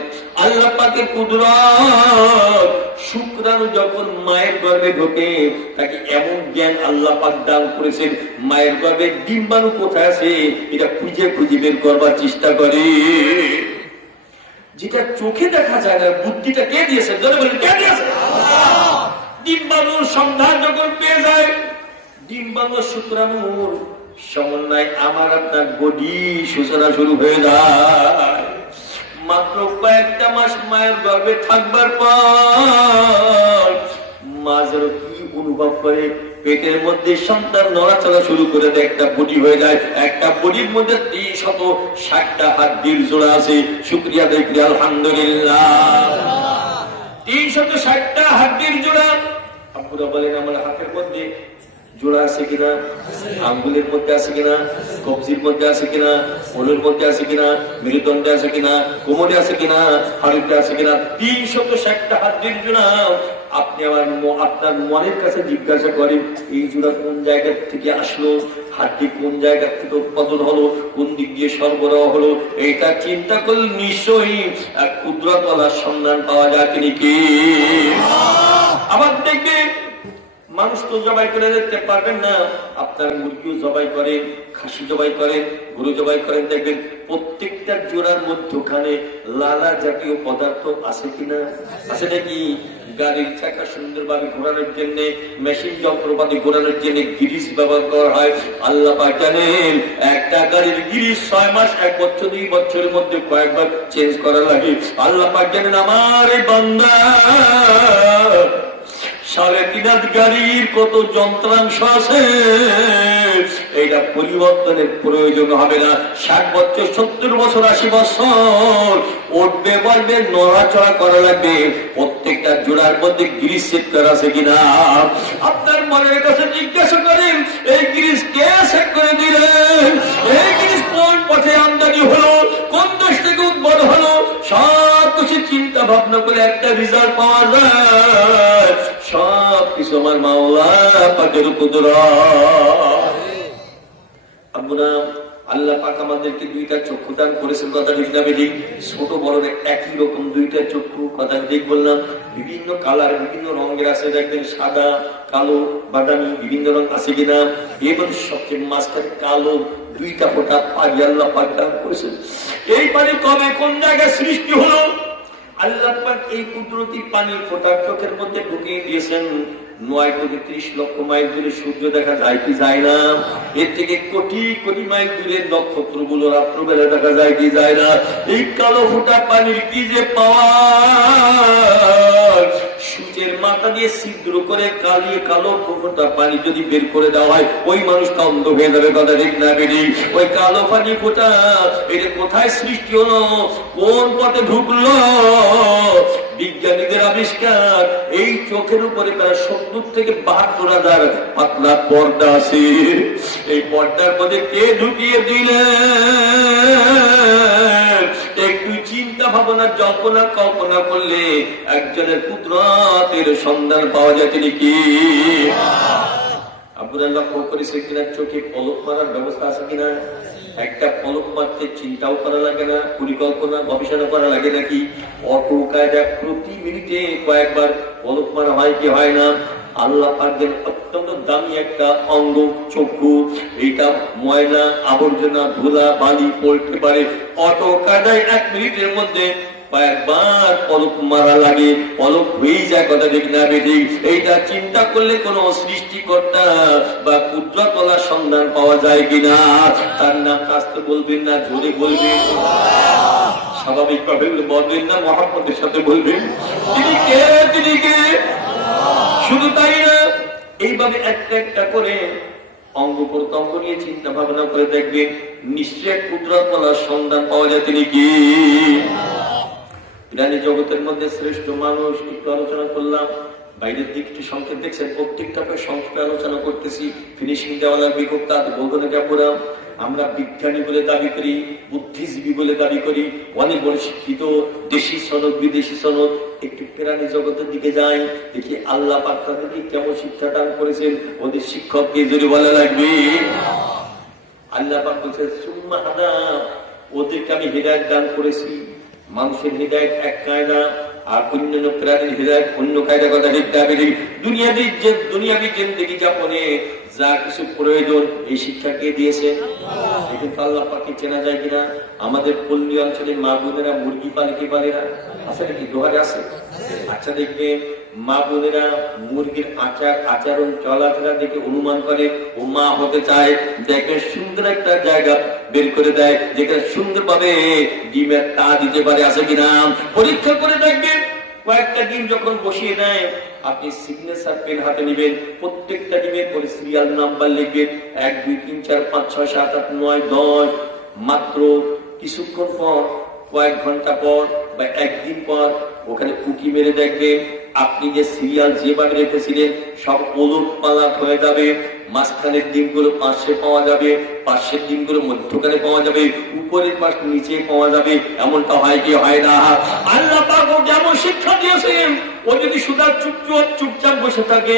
আল্লাহ পাকের কুদরত, শুক্রাণু যখন মায়ের গর্ভে ঢোকে, তাকে এমন জ্ঞান আল্লাহ পাক দান করেছেন, মায়ের গর্ভে ডিম্বাণু কোথায় আছে এটা খুঁজে খুঁজে বের করবার চেষ্টা করে। যেটা চোখে দেখা যায় না, বুদ্ধিটা কে দিয়েছে? কে দিয়েছে? ডিম্বাণুর সন্ধান যখন পেয়ে যায়, ডিম্বাণু শুক্রাণুর সমন্বয় আমার আপনার বডি সূচনা শুরু হয়ে যায়। মাত্র কয়েকটা মাস মায়ের গর্ভে থাকবার পর মা যেন কি অনুভব করে, পেটের মধ্যে সন্তান নড়াচড়া শুরু করে দেয়, একটা বডি হয়ে যায়। একটা বডির মধ্যে 360টা হাড্ডির জোড়া আছে। শুকরিয়া দেখি আলহামদুলিল্লাহ, 360টা হাড্ডির জোড়া। আপনারা বলেন আমার হাতের মধ্যে জোড়া আছে কিনা, আঙ্গুলের মধ্যে আছে কিনা, কবজির মধ্যে আছে কিনা, ওলের মধ্যে আছে কিনা, মেরুদণ্ডে আছে কিনা, কোমরে আছে কিনা, হাড়িতে আছে কিনা, 360টা হাড্ডির জোড়া। আপনি আপনার মনের কাছে জিজ্ঞাসা করেন, এই জোড়া কোন জায়গা থেকে আসলো, হাড্ডি কোন জায়গা থেকে উৎপাদন হলো, কোন দিক দিয়ে সরবরাহ হলো, এটা চিন্তা করলে নিশ্চয়ই এক কুদরতওয়ালার সন্ধান পাওয়া যায়। তিনি কে? আবার দেখবেন মানুষ তো জবাই করে দিতে পারবেন না, আপনার মুরগিও জবাই করেন, খাসি জবাই করেন, গরু জবাই করেন, দেখবেন প্রত্যেকটা জোড়ার মধ্যখানে লালা জাতীয় পদার্থ আছে কিনা? আছে নাকি? গাড়ির চাকা সুন্দরভাবে ঘোরানোর জন্য, মেশিন যন্ত্রপাতি ঘোরানোর জন্য গিরিশ ব্যবহার করা হয়। আল্লাহ পাক জানেন একটা গাড়ির গিরিশ 6 মাস, 1 বছর, 2 বছরের মধ্যে কয়েকবার চেঞ্জ করা লাগে। আল্লাহ পাক জানেন আমার এই বান্দা 3.5 গাড়ির কত যন্ত্রাংশ আছে, এটা পরিবর্তনের প্রয়োজন হবে না। 60 বছর, 70 বছর, 80 বছর উঠবে, বলবে, নড়াচড়া করা লাগবে। প্রত্যেকটা জোড়ার মধ্যে গ্রিস সেট করা আছে কিনা? আপনার মনের কাছে জিজ্ঞাসা করেন, এই গ্রিস কে সেট করে দিলেন? এই গ্রিস কোন পথে আমদানি হলো, কোন দেশ থেকে উদ্ভব হলো? সব কিছু চিন্তা ভাবনা করে একটা রেজাল্ট পাওয়া যায়। সব কিছু আমার মাওলা পাকের কুদরত। আমরা আল্লাহ পাক আমাদেরকে 2টা চক্ষু দান করেছেন, কথা ঠিক না বেঠিক? ছোট বড় একই রকম 2টা চক্ষু, কথা ঠিক বললাম? বিভিন্ন কালার, বিভিন্ন রঙের আছে, দেখবেন সাদা, কালো, বাদামি, বিভিন্ন রং আছে কিনা? এবার সবচেয়ে মাঝখানে কালো 2টা ফোঁটা পানি আল্লাহ পাক দান করেছেন। এই পানি কবে কোন জায়গায় সৃষ্টি হলো? আল্লাহ পাক এই কুদরতি পানির ফোঁটা চোখের মধ্যে ঢুকিয়ে দিয়েছেন। 9 কোটি 30 লক্ষ মাইল দূরে সূর্য দেখা যায় কি যায় না? এর থেকে কোটি কোটি মাইল দূরে নক্ষত্রগুলো রাত্রবেলা দেখা যায় কি যায় না? এই কালো ফোঁটা পানির কি যে পাওয়া! মাথা দিয়ে ছিদ্র করে কালিয়ে কালো ফোঁটা পানি যদি বের করে দেওয়া হয়, ওই মানুষটা অন্ধ হয়ে যাবে। কথা ঠিক না বেরি? ওই কালো পানি ফোঁটা এটা কোথায় সৃষ্টি হলো, কোন পথে ঢুকলো? বিজ্ঞানীদের আবিষ্কার, এই চোখের উপরে প্রায় 70 থেকে 72,000 পাতলা পর্দা আছে। এই পর্দার মধ্যে কে ঢুকিয়ে দিলেন? একটু চিন্তা ভাবনা জল্পনা কল্পনা করলে একজনের কুদরতের সন্ধান পাওয়া যায়। তিনি কি? আপনারা লক্ষ্য করেছে কিনা, চোখে পলক মারার ব্যবস্থা আছে কিনা? একটা পলক মারতে চিন্তাও করা লাগে না, পরিকল্পনা গবেষণা করা লাগে নাকি? অটো কায়দা প্রতি মিনিটে কয়েকবার পলক মারা হয় কি হয় না? আল্লাহ পাকের অত্যন্ত দামি একটা অঙ্গ চক্ষু, এটা ময়লা আবর্জনা ধুলা বালি পড়তে পারে। অটো কায়দায় 1 মিনিটের মধ্যে কয়েকবার পলক মারা লাগে, পলক হয়ে যায়। কথা ঠিক না বেঠিক? এইটা চিন্তা করলে কোন সৃষ্টিকর্তা বা কুদরতওয়ালার সন্ধান পাওয়া যায় কিনা? তার নাম কাস্তে বলবেন না, জোরে বলবেন, স্বাভাবিক ভাবে বলবেন না, মহব্বতের সাথে বলবেন। তিনি কে? তিনি কে? শুধু তাই না, এইভাবে একটা একটা করে অঙ্গ প্রত্যঙ্গ নিয়ে চিন্তা ভাবনা করে দেখবেন, নিশ্চয় কুদরতওয়ালার সন্ধান পাওয়া যায়। তিনি কি? ইরানি জগতের মধ্যে শ্রেষ্ঠ মানুষ একটু আলোচনা করলাম, বাইরের দিক একটু সংক্ষেপ দেখছেন, প্রত্যেকটা সংক্ষেপে আলোচনা করতেছি। ফিনিশিং দেওয়া লাগবে খুব তাড়াতাড়ি, বলবো না ক্যাপুরা। আমরা বিজ্ঞানী বলে দাবি করি, বুদ্ধিজীবী বলে দাবি করি, অনেক বড় শিক্ষিত, দেশি সনদ বিদেশি সনদ। একটু প্রাণী জগতের দিকে যাই, দেখি আল্লাহ পাক তাদেরকে কেমন শিক্ষা দান করেছেন। ওদের শিক্ষককে যদি বলা লাগবে, আল্লাহ পাক বলছে সুম্মা হাদা, ওদেরকে আমি হিদায়াত দান করেছি। মানুষের হৃদয় এক কায়দা, আর অন্যান্য প্রাণীর হৃদয় অন্য কায়দা। কথা ঠিক না বেঠিক? দুনিয়াবি জিন্দেগি যাপনে যা কিছু প্রয়োজন, এই শিক্ষা কে দিয়েছে? কিন্তু আল্লাহ পাককে চেনা যায় কিনা? আমাদের পল্লী অঞ্চলে মা বোনেরা মুরগি পালে কি পালে না? আছে নাকি? দোহারে আছে। আচ্ছা, দেখবে মা বোনেরা মুরগির আচরণ চলাফেরা দেখে অনুমান করে ও মা হতে চায়। দেখে সুন্দর একটা জায়গা বের করে দেয় যেখানে সুন্দরভাবে ডিমের তা দিতে পারে। আছে কিনা? পরীক্ষা করে দেখবেন। কয়েকটা ডিম যখন বসিয়ে দেয়, আপনি সিগনেচার পেন হাতে নেবেন, প্রত্যেকটা ডিমের পরে সিরিয়াল নাম্বার লিখবেন, 1 2 3 4 5 6 7 8 9 10। মাত্র কিছুক্ষণ পর, কয়েক ঘন্টা পর বা একদিন পর ওখানে উকি মেরে দেখবেন আপনি যে সিরিয়াল যেভাবে রেখেছিলেন সব ওলট পালাট হয়ে যাবে। মাঝখানের ডিমগুলো পাশে পাওয়া যাবে, পাশের ডিমগুলো মধ্যখানে পাওয়া যাবে, উপরের পাশ নিচে পাওয়া যাবে। এমনটা হয় কি হয় না? আল্লাহ পাক যেমন শিক্ষা দিয়েছেন, ও যদি সুদা চুপচাপ বসে থাকে,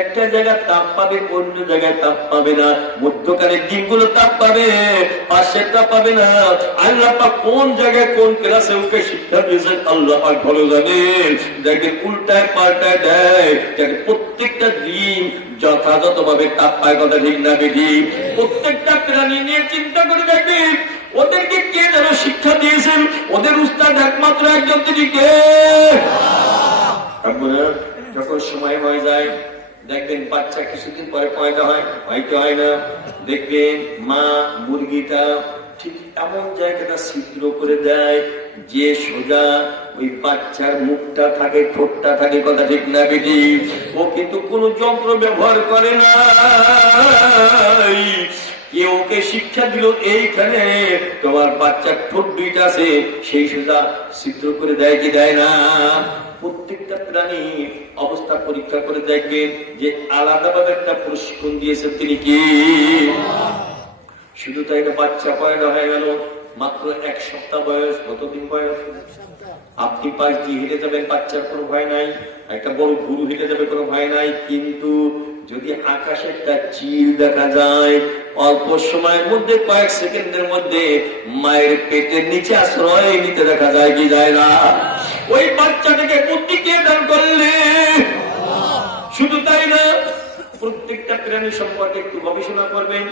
একটা জায়গায় তাপ পাবে, অন্য জায়গায় তাপ পাবে না। মধ্যখানের ডিমগুলো তাপ পাবে, পাশেরটা পাবে না। আল্লাহ পাক কোন জায়গায় কোন ক্লাসে ওকে শিক্ষা দিয়েছেন আল্লাহ পাক ভালো জানেন। দেখবেন উল্টায় পাল্টায় দেয়, প্রত্যেকটা ডিম যথাযথভাবে তাপ পায়। কথা ঠিক না বেঠিক? প্রত্যেকটা প্রাণী নিয়ে চিন্তা করে দেখবেন ওদেরকে কে যেন শিক্ষা দিয়েছেন। ওদের উস্তাদ একমাত্র একজন, তিনি কে? যখন সময় হয়ে যায়, দেখবেন বাচ্চা কিছুদিন পরে পয়দা হয়, হয়তো হয় না। দেখবেন মা মুরগিটা ঠিক এমন জায়গাটা ছিদ্র করে দেয় যে সোজা ওই বাচ্চার মুখটা থাকে, ঠোঁটটা থাকে। কথা ঠিক না বেটি? ও কিন্তু কোনো যন্ত্র ব্যবহার করে না। কেউ ওকে শিক্ষা দিল, এইখানে তোমার বাচ্চার ঠোঁট দুইটা আছে, সেই সোজা ছিদ্র করে দেয় কি দেয় না? প্রত্যেকটা প্রাণী অবস্থা পরীক্ষা করে দেখবেন যে আলাদাভাবে একটা প্রশিক্ষণ দিয়েছেন। তিনি কি? শুধু তাই না, বাচ্চা পয়দা হয়ে গেল, মাত্র 1 সপ্তাহ বয়স। কতদিন বয়স? আপনি পাশ দিয়ে হেঁটে যাবেন, বাচ্চার কোনো ভয় নাই। একটা বড় গরু হেঁটে যাবে, কোনো ভয় নাই। কিন্তু যদি আকাশে একটা চিল দেখা যায়, অল্প সময়ের মধ্যে, কয়েক সেকেন্ডের মধ্যে মায়ের পেটের নিচে আশ্রয় নিতে দেখা যায় কি যায় না? ওই বাচ্চাটাকে বুদ্ধি কে দান করলে? শুধু তাই না, প্রত্যেকটা প্রাণী সম্পর্কে একটু গবেষণা করবেন।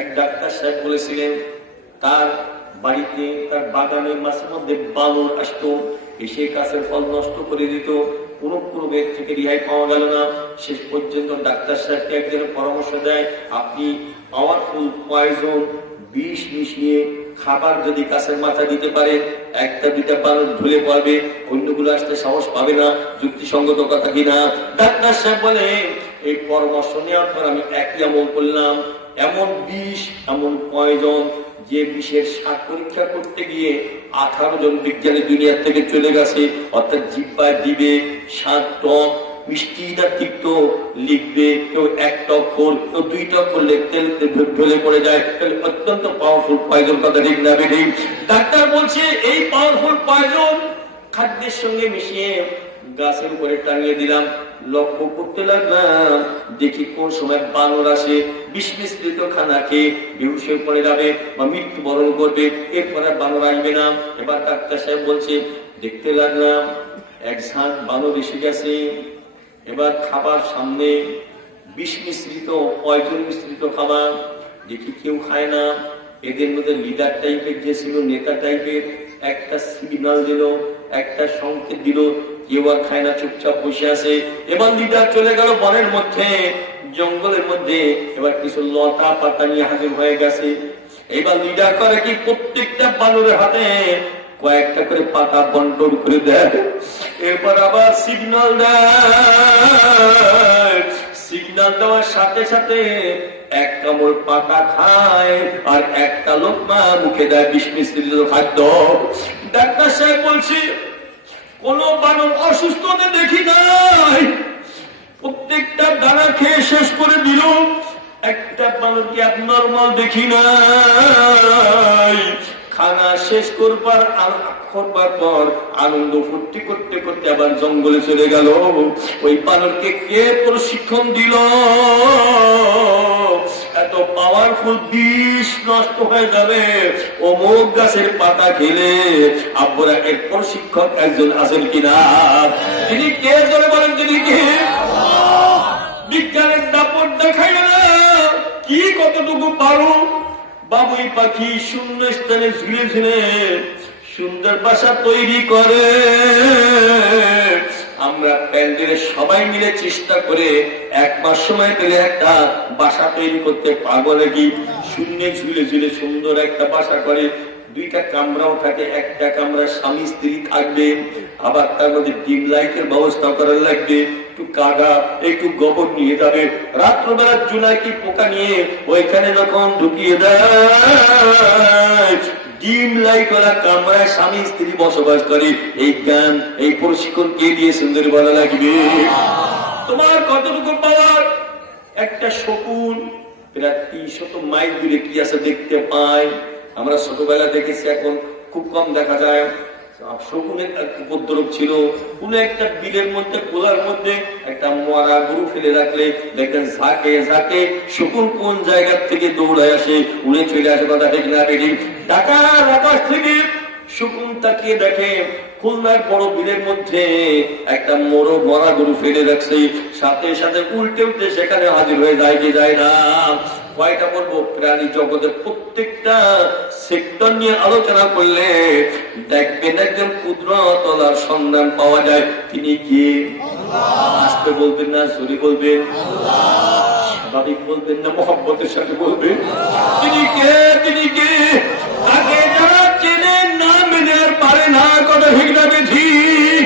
এক ডাক্তার সাহেব বলেছিলেন তার বাড়িতে, তার বাগানে মাঝে মধ্যে বানর আসতো, এসে গাছের ফল নষ্ট করে দিত। কোনো বেদ থেকে রেহাই পাওয়া গেল না। শেষ পর্যন্ত ডাক্তার সাহেবকে একজনের পরামর্শ দেয়, আপনি পাওয়ারফুল পয়জন বিষ মিশিয়ে খাবার যদি গাছের মাথা দিতে পারেন, একটা দুইটা বানর ঢুলে পড়বে, অন্যগুলো আসতে সাহস পাবে না। যুক্তিসঙ্গত কথা কিনা? ডাক্তার সাহেব বলে এই পরামর্শ নেওয়ার পর আমি একই আমল করলাম। এমন বিষ, এমন পয়জন, যে বিষের স্বাদ পরীক্ষা করতে গিয়ে 18 জন বিজ্ঞানী দুনিয়ার থেকে চলে গেছে। অর্থাৎ জিহ্বায় দিবে স্বাদ টক, মিষ্টি না তিক্ত লিখবে, কেউ একটা অক্ষর, কেউ দুইটা অক্ষর লিখতে লিখতে ঢলে পড়ে যায়। অত্যন্ত পাওয়ারফুল পয়জন, কথা ঠিক না বেঠিক? ডাক্তার বলছে এই পাওয়ারফুল পয়জন খাদ্যের সঙ্গে মিশিয়ে গাছের উপরে টাঙিয়ে দিলাম। লক্ষ্য করতে লাগলাম, দেখি কোন সময় বানর আসে, বিষ মিশ্রিত খানা খেয়ে বেহুশ হয়ে পড়ে যাবে বা মৃত্যুবরণ করবে, এরপর আর বানর আসবে না। এবার ডাক্তার সাহেব বলছে, দেখতে লাগলাম এক ঝাঁক বানর এসে গেছে। এবার খাবার সামনে, বিষ মিশ্রিত পয়জন মিশ্রিত খাবার, দেখি কেউ খায় না। এদের মধ্যে লিডার টাইপের যে ছিল, নেতা টাইপের, একটা সিগন্যাল দিল, একটা সংকেত দিল, কেউ আর খায় না, চুপচাপ বসে আছে। এবার লিডার চলে গেল বনের মধ্যে, জঙ্গলের মধ্যে। এবার কিছু লতা পাতা নিয়ে হাজির হয়ে গেছে। এবার লিডার করে কি, প্রত্যেকটা বানরের হাতে কয়েকটা করে পাতা বন্টন করে দেয়। এরপর আবার সিগন্যাল দেয়, সিগন্যাল দেওয়ার সাথে সাথে এক কামড় পাতা খায় আর একটা লোকমা মুখে দেয় বিষ মিশ্রিত খাদ্য। ডাক্তার সাহেব বলছি, কোন বানর অসুস্থ দেখি নাই, প্রত্যেকটা দানা খেয়ে শেষ করে দিল। একটা বানরকে অ্যাবনরমাল দেখি নাই। খানা শেষ করবার পর আনন্দ ফুর্তি করতে করতে আবার জঙ্গলে চলে গেল। ওই বানরকে কে প্রশিক্ষণ দিল? এত পাওয়ারফুল বিষ নষ্ট হয়ে যাবে অমুক গাছের পাতা খেলে। আপনারা এর প্রশিক্ষক একজন আছেন কিনা? তিনি কে? ধরে বলেন তিনি কে? বিজ্ঞানের দাপট দেখাই না কি কতটুকু পারো। বাবুই পাখি শূন্য স্থানে ঝুলে ঝুলে সুন্দর বাসা তৈরি করে। আমরা প্যান্ডেলে সবাই মিলে চেষ্টা করে 1 মাস সময় পেলে একটা বাসা তৈরি করতে পারবো নাকি? শূন্যে ঝুলে ঝুলে সুন্দর একটা বাসা করে। 2টা কামরাও থাকে, একটা কামরা স্বামী স্ত্রী থাকবে, আবার তার মধ্যে ডিম লাইটের ব্যবস্থা করার লাগবে। একটু কাদা, একটু গোবর নিয়ে যাবে। রাত্রবেলা জুনাকি পোকা নিয়ে ওইখানে যখন ঢুকিয়ে দেয়, ডিম লাইট ওরা কামরায় স্বামী স্ত্রী বসবাস করে। এই জ্ঞান, এই প্রশিক্ষণ কে দিয়ে সুন্দর বলা লাগবে? তোমার কতটুকু পাওয়ার? একটা শকুন প্রায় 300 মাইল দূরে কি আছে দেখতে পায়। আমরা ছোটবেলা দেখেছি, এখন খুব কম দেখা যায়। শকুনের উপদ্রব ছিল। কোন একটা বিলের মধ্যে, কোলার মধ্যে একটা মরা গরু ফেলে রাখলে দেখেন ঝাঁকে ঝাঁকে শকুন কোন জায়গা থেকে দৌড়ায় আসে, উড়ে চলে আসে। কথা ঠিক না বেঠিক? ঢাকার আকাশ থেকে শকুন তাকিয়ে দেখে খুলনার বড় বিলের মধ্যে একটা মরা গরু ফেলে রাখছে। সাথে সাথে উল্টে উল্টে সেখানে হাজির হয়ে যায় কি যায় না? কয়টা বলবো, প্রাণী জগতের প্রত্যেকটা সেক্টর নিয়ে আলোচনা করলে দেখবেন একজন কুদরতলার সন্ধান পাওয়া যায়। তিনি কি? আসতে বলবেন না, জোরে বলবেন, স্বাভাবিক বলবেন না, মহব্বতের সাথে বলবেন। তিনি কে? তিনি কে? তাকে যারা চেনে না মেনে আর পারে না। কথা ঠিক না ঠিক?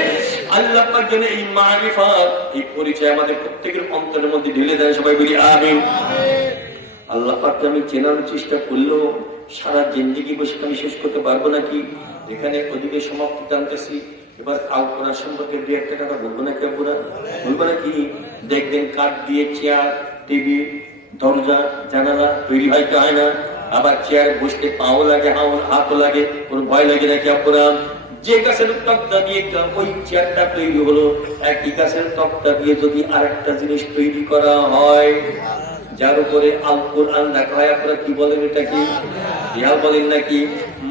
আল্লাহ পাক যেন এই মারিফাত, এই পরিচয় আমাদের প্রত্যেকের অন্তরের মধ্যে ঢেলে দেয়। সবাই বলি আমিন। আল্লাহ পাককে আমি চেনার চেষ্টা করলেও সারা জিন্দেগি বসে আমি শেষ করতে পারবো নাকি? এখানে ওদিকে সমাপ্তি টানতেছি। এবার আল কোরআন সম্পর্কে 2-1 কথা বলবো নাকি? আপনারা বলবো নাকি? দেখবেন কাঠ দিয়ে চেয়ার, টেবিল, দরজা, জানালা তৈরি হয়তো হয় না। আবার চেয়ার বসতে পাও লাগে, হাতও লাগে, ওর ভয় লাগে নাকি? আপনারা যে গাছের তক্তা দিয়ে ওই চেয়ারটা তৈরি হলো, একই গাছের তক্তা দিয়ে যদি আরেকটা জিনিস তৈরি করা হয়, যার উপরে আল কোরআন লেখা হয়, আপনারা কি বলেন? এটা কি ইহা বলেন নাকি?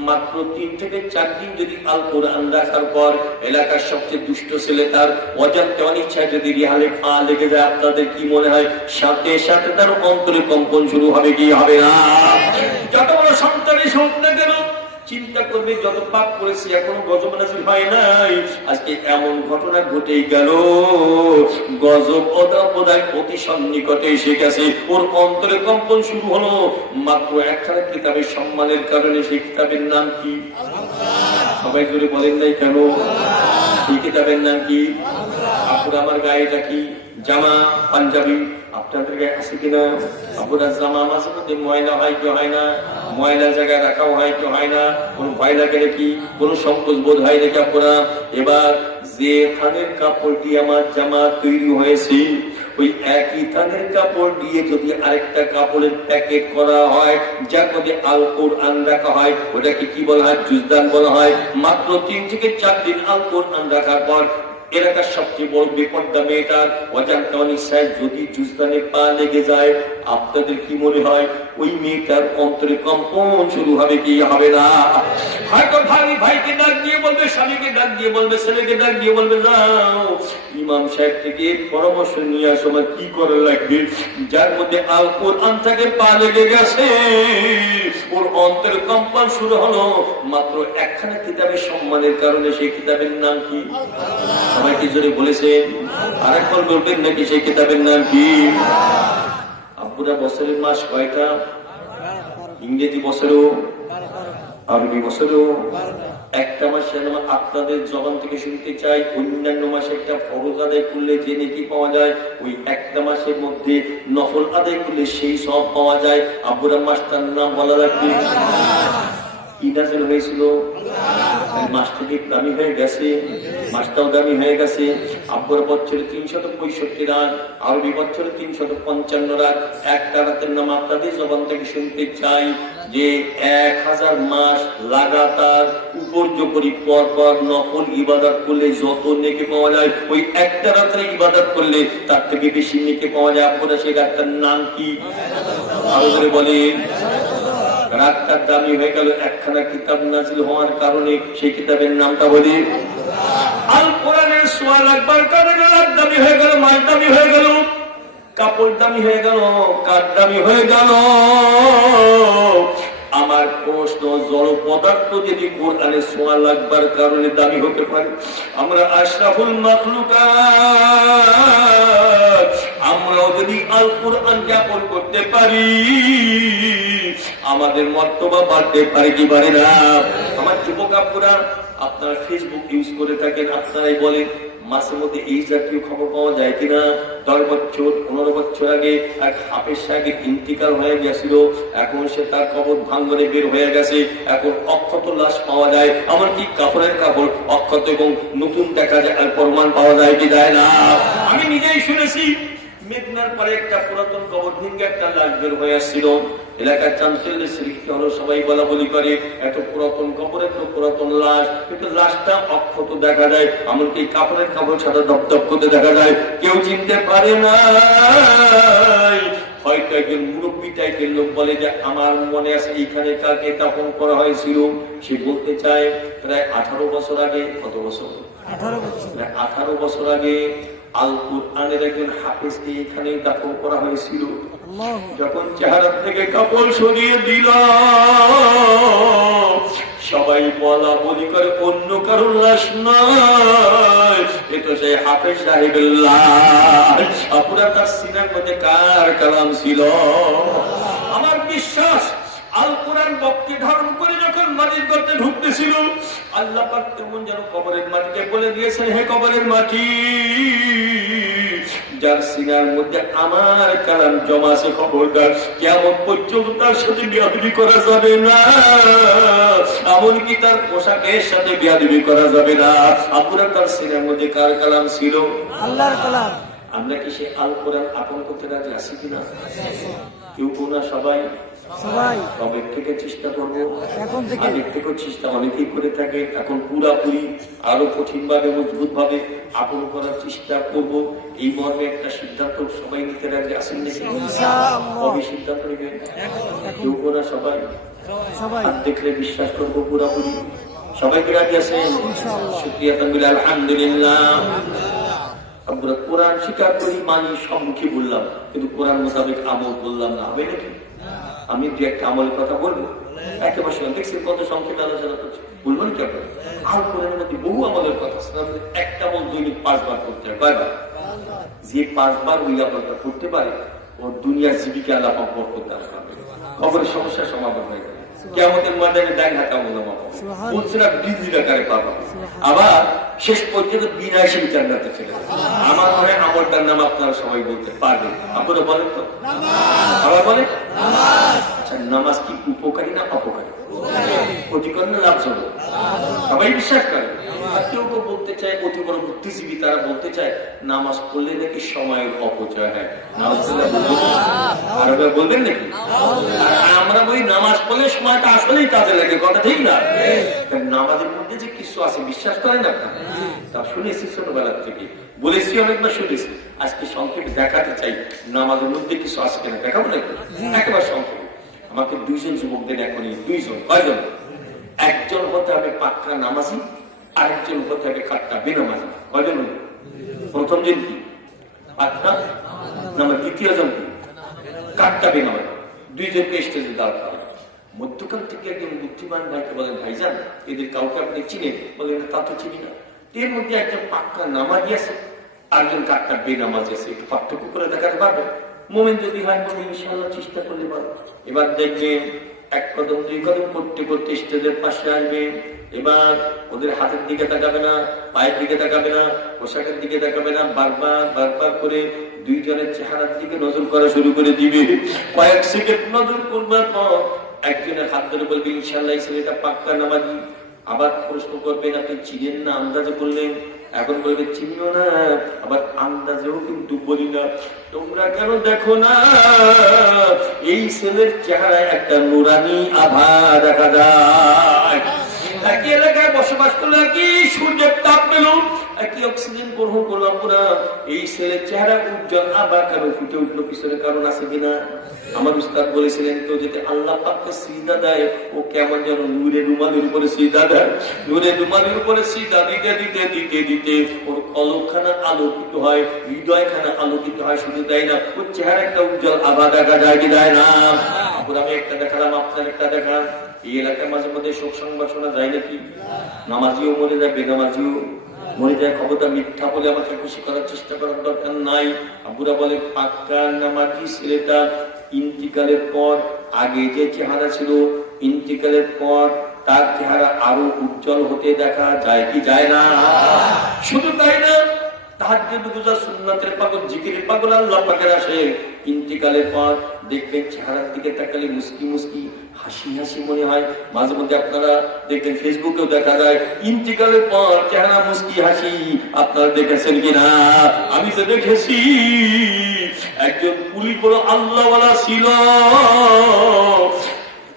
মাত্র 3 থেকে 4 দিন যদি আল কোরআন রাখার পর এলাকার সবচেয়ে দুষ্ট ছেলে তার অজান্তে অনিচ্ছায় যদি রিহালে পা লেগে যায়, আপনাদের কি মনে হয়? সাথে সাথে তার অন্তরে কম্পন শুরু হবে কি হবে না? যত বড় সন্তানই হোক না কেন, চিন্তা করবে যত পাপ করেছি এখনো গজব নাযিল হয় নাই। আজকে এমন ঘটনা ঘটে গেল, গজব অদাপদায় অতি সন্নিকটে এসে গেছে। ওর অন্তরে কম্পন শুরু হলো। মাত্র একখানা কিতাবের সম্মানের কারণে সেই কিতাবের নাম কি? সবাই জোরে বলেন নাই কেন? সেই কিতাবের নাম কি? আপুরা আমার গায়েটা কি? জামা পাঞ্জাবি আপনাদের গায়ে আছে কিনা? আপুরা জামা মাঝে মধ্যে ময়লা হয় কি হয় না? ময়লা জায়গায় রাখাও হয় কি হয় না? কোন ভয় লাগে নাকি? কোন সংকোচ বোধ হয় নাকি আপুরা? এবার যে থানের কাপড় দিয়ে আমার জামা তৈরি হয়েছে, ওই একই থানের কাপড় দিয়ে যদি আরেকটা কাপড়ের প্যাকেট করা হয়, যার মধ্যে আল কোরআন রাখা হয়, ওটাকে কি বলা হয়? জুজদান বলা হয়। মাত্র 3 থেকে 4 দিন আল কোরআন রাখার পর এলাকার সবচেয়ে বড় বিপদটা মেয়েটার অজান্তে অনিশ্চয় যদি জুজদানে পা লেগে যায়, আপনাদের কি মনে হয় ওই মেয়েটার অন্তরে কম্পন শুরু হবে কি হবে না? হয়তো ভাইকে ডাক দিয়ে বলবে, স্বামীকে ডাক দিয়ে বলবে, ছেলেকে ডাক দিয়ে বলবে, যাও ইমাম সাহেব থেকে পরামর্শ নিয়ে আসো কি করে লাগবে। যার মধ্যে আল কোরআন থেকে পা লেগে গেছে, ওর অন্তরে কম্পন শুরু হলো মাত্র একখানা কিতাবের সম্মানের কারণে। সেই কিতাবের নাম কি? সবাই কি জোরে বলেছেন? আরেকবার বলবেন নাকি? সেই কিতাবের নাম কি? আব্বুরা বছরের মাস কয়টা? ইংরেজি বছরেও আরবি বছরেও একটা মাসে আপনাদের জবান থেকে শুনতে চাই, অন্যান্য মাসে একটা ফরজ আদায় করলে যে নেকি পাওয়া যায়, ওই একটা মাসের মধ্যে নফল আদায় করলে সেই সব পাওয়া যায়। আব্বুরা মাসটার নাম বলা রাখবে। কি নাজেল হয়েছিল? মাসটা কি দামি হয়ে গেছে? মাসটাও দামি হয়ে গেছে। আব্বুরা বছরে 365 রাত, আরবি বছরে 355 রাত। একটা রাতের নাম আপনাদের জবান থেকে শুনতে চাই যে 1000 মাস লাগাতার উপর্যপরি পর পর নফল ইবাদত করলে যত নেকি পাওয়া যায়, ওই একটা রাতের ইবাদত করলে তার থেকে বেশি নেকি পাওয়া যায়। আব্বুরা সেই রাতটার নাম কি? আরো করে বলেন। রাতটা দামি হয়ে গেল একখানা কিতাব নাজিল হওয়ার কারণে। সেই কিতাবের নামটা বলি আল কোরআনের সোয়া লাগবার কারণে রাত দামি হয়ে গেল, মাল দামি হয়ে গেল, কাপড় দামি হয়ে গেল, কাঠ দামি হয়ে গেল। আমার প্রশ্ন, জড় পদার্থ যদি কোরআনের সোয়া লাগবার কারণে দামি হতে পারে, আমরা আশরাফুল মাখলুকাত আমরাও যদি আল কোরআন জ্ঞাপন করতে পারি, আমাদের মর্তবা বাড়তে পারে কি পারে না? আমার যুবক আপুরা, আপনারা ফেসবুক ইউজ করে থাকেন, আপনারাই বলেন মাঝে মধ্যে এই জাতীয় খবর পাওয়া যায় কিনা? 10 বছর 15 বছর আগে এক হাফেজ সাহেবের ইন্তিকাল হয়ে গেছিল, এখন সে তার কবর ভাঙ্গনে বের হয়ে গেছে। এখন অক্ষত লাশ পাওয়া যায়, আমার কি কাপড়ের কাপড় অক্ষত এবং নতুন দেখা যায়, আর প্রমাণ পাওয়া যায় কি যায় না? আমি নিজেই শুনেছি মেঘনার পরে একটা পুরাতন কবর ভেঙে একটা লাশ বের হয়ে আসছিল। এলাকার চাঞ্চল্যের সৃষ্টি হলো, সবাই বলা বলি করে এত পুরাতন কবর, এত পুরাতন লাশ, কিন্তু লাশটা অক্ষত দেখা যায়, এমনকি কাপড়ের কাপড় সাদা দপদপ করতে দেখা যায়। কেউ চিনতে পারে না। হয়তো একজন মুরব্বী টাইপের লোক বলে যে আমার মনে আছে এইখানে কাকে দাফন করা হয়েছিল। সে বলতে চায় প্রায় 18 বছর আগে, কত বছর? 18 বছর আগে আল কোরআনের একজন হাফেজকে এখানে দাফন করা হয়েছিল। যখন চেহারা থেকে কাপড় সরিয়ে দিল, সবাই বলা বলি করে অন্য কারোর লাশ নয়, এ তো সেই হাফেজ সাহেবের লাশ। আপনার তার সিনার মধ্যে কার কালাম ছিল? আমার বিশ্বাস আল কোরআন বক্তি ধারণ করে যখন মাটির গর্তে ঢুকতেছিল, আল্লাহ পাক তেমন যেন কবরের মাটিকে বলে দিয়েছেন, হে কবরের মাটি, যার সিনার মধ্যে আমার কালাম জমা আছে, খবরদার কিয়ামত পর্যন্ত তার সাথে বিয়াদবি করা যাবে না, এমনকি তার পোশাকের সাথে বিয়াদবি করা যাবে না। আপনার তার সিনার মধ্যে কার কালাম ছিল? আল্লাহর কালাম। আমরা কি সে আল কোরআন আপন করতে রাজি আছি কিনা? কেউ না, সবাই কবে থেকে চেষ্টা করবো? আগের থেকেও চেষ্টা অনেকেই করে থাকে। এখন পুরাপুরি আরো কঠিন ভাবে, মজবুত ভাবে আপন করার চেষ্টা করব। এই মর্মে একটা সিদ্ধান্ত সবাই নিতে রাজি আছেন নাকি? কবে সিদ্ধান্ত নেবেন? কেউ না, সবাই দেখলে বিশ্বাস করবো পুরাপুরি সবাইকে রাজি আছেন? শুকরিয়া তাকবীর, আলহামদুলিল্লাহ। আমরা কোরআন স্বীকার করি, মানি, সম্মুখী বললাম, কিন্তু কোরআন মোতাবেক আমল করলাম না, হবে নাকি? আমি দু একটা আমলের কথা বলবো, একেবারে দেখছি কত সংক্ষেপে আলোচনা করছি, বলবো না কি আপনার? আল কোরআনের মধ্যে বহু আমলের কথা, একটা আমল দৈনিক 5 বার করতে হয়। কয়বার? যে 5 বার ওই আমলটা করতে পারে, ওর দুনিয়ার জীবিকা আল্লাহ পাক বরকত দান করবে, কবরের সমস্যার সমাধান হয়ে যাবে। কিয়ামতের ময়দানে দেখা কামনা পাবো, বলছে না বৃদ্ধির আকারে পাবো, আবার শেষ পর্যন্ত বিনাশী জান্নাতে চলে যাবে। আমার মনে আমলটার নাম আপনারা সবাই বলতে পারবেন। আপনারা বলেন তো, আবার বলেন। আচ্ছা, নামাজ কি উপকারী না অপকারী? ক্ষতিকর না লাভজনক? সবাই বিশ্বাস করে। আর কেউ কেউ বলতে চায়, অতি বড় বুদ্ধিজীবী তারা বলতে চায় নামাজ পড়লে নাকি সময়ের অপচয় হয়। আরো বলবেন নাকি? আমরা বলি নামাজ পড়লে সময়টা আসলেই কাজে লাগে, কথা ঠিক না? নামাজের মধ্যে যে কিছু আছে বিশ্বাস করেন আপনারা? তা শুনেছি ছোটবেলার থেকে, বলেছি অনেকবার, শুনেছি। আজকে সংক্ষেপে দেখাতে চাই নামাজের মধ্যে কিছু আছে কিনা, দেখাবো নাকি? একেবারে সংক্ষেপে। আমাকে দুইজন যুবক দেন এখনই, দুইজন। কয়জন? একজন হতে হবে পাক্কা নামাজি, আরেকজন হতে হবে কাট্টা বেনামাজি। কয়জন হল? প্রথম জন কি পাক্কা নামাজ, দ্বিতীয় জন কি কাট্টা বেনামাজি। দুইজনকে স্টেজে দাঁড় করা। মধ্যখান থেকে একজন বুদ্ধিমান ভাইকে বলেন, ভাইজান এদের কাউকে আপনি চিনেন? বলেন, তা তো চিনি না। এর মধ্যে একজন পাক্কা নামাজি আছে, আরেকজন কাট্টা বেনামাজি আছে, একটু পার্থক্য করে দেখাতে পারবেন? মোমেন যদি হয় বলে ইনশাআল্লাহ চেষ্টা করলে পারবো। এবার দেখবেন এক কদম দুই কদম করতে করতে স্টেজের পাশে আসবে। এবার ওদের হাতের দিকে তাকাবে না, পায়ের দিকে তাকাবে না, পোশাকের দিকে তাকাবে না, বারবার বারবার করে দুইজনের চেহারার দিকে নজর করা শুরু করে দিবে। কয়েক সেকেন্ড নজর করবার পর একজনের হাত ধরে বলবে, ইনশাআল্লাহ এই ছেলেটা পাক্কা নামাজি। আবার প্রশ্ন করবেন, আপনি চিনেন না? আন্দাজে বললেন। এখন বলবে, চিনিও না, আবার আন্দাজেও কিন্তু বলি না। তোমরা কেন দেখো না এই ছেলের চেহারায় একটা নুরানি আভা দেখা যায়? একই এলাকায় বসবাস করলো, একই সূর্যের তাপ পেল, একই অক্সিজেন গ্রহণ করলাম না, এই ছেলের চেহারা উজ্জ্বল আবার কেন ফুটে উঠলো? পিছনে কারণ আছে কিনা? আমার উস্তাদ বলেছিলেন, কেউ যদি আল্লাহ পাককে সিজদা দেয়, ও কেমন যেন নূরের রুমালের উপরে সিজদা দেয়। নূরের রুমালের উপরে সিজদা দিতে দিতে দিতে দিতে ওর কলবখানা আলোকিত হয়, হৃদয়খানা আলোকিত হয়। শুধু দেয় না, ওর চেহারা একটা উজ্জ্বল আভা দেখা যায় কি দেয় না? আমি একটা দেখালাম, আপনার একটা দেখান। এই এলাকার মাঝে মধ্যে শোক সংবাদ শোনা যায় নাকি? নামাজিও মরে যায়, বেনামাজিও মরে যায়। খবরটা মিথ্যা বলে আমাকে খুশি করার চেষ্টা করার দরকার নাই। আব্বুরা বলে, পাক্কা নামাজি ছেলেটা ইন্তিকালের পর আগে যে চেহারা ছিল, ইন্তিকালের পর তার চেহারা আরো উজ্জ্বল হতে দেখা যায় কি যায় না? শুধু তাই না, তাহাজ্জুদ গুজার সুন্নাতের পাগল, জিকিরের পাগল আল্লাহ পাকের আসে, ইন্তিকালের পর দেখবেন চেহারার দিকে তাকালে মুস্কি মুস্কি হাসি হাসি মনে হয়। মাঝে মধ্যে আপনারা দেখবেন ফেসবুকেও দেখা যায় ইন্তিকালের পর চেহারা মুস্কি হাসি। আপনারা দেখেছেন কিনা? আমি তো দেখেছি। একজন পুলিশ বড় আল্লাহওয়ালা ছিল,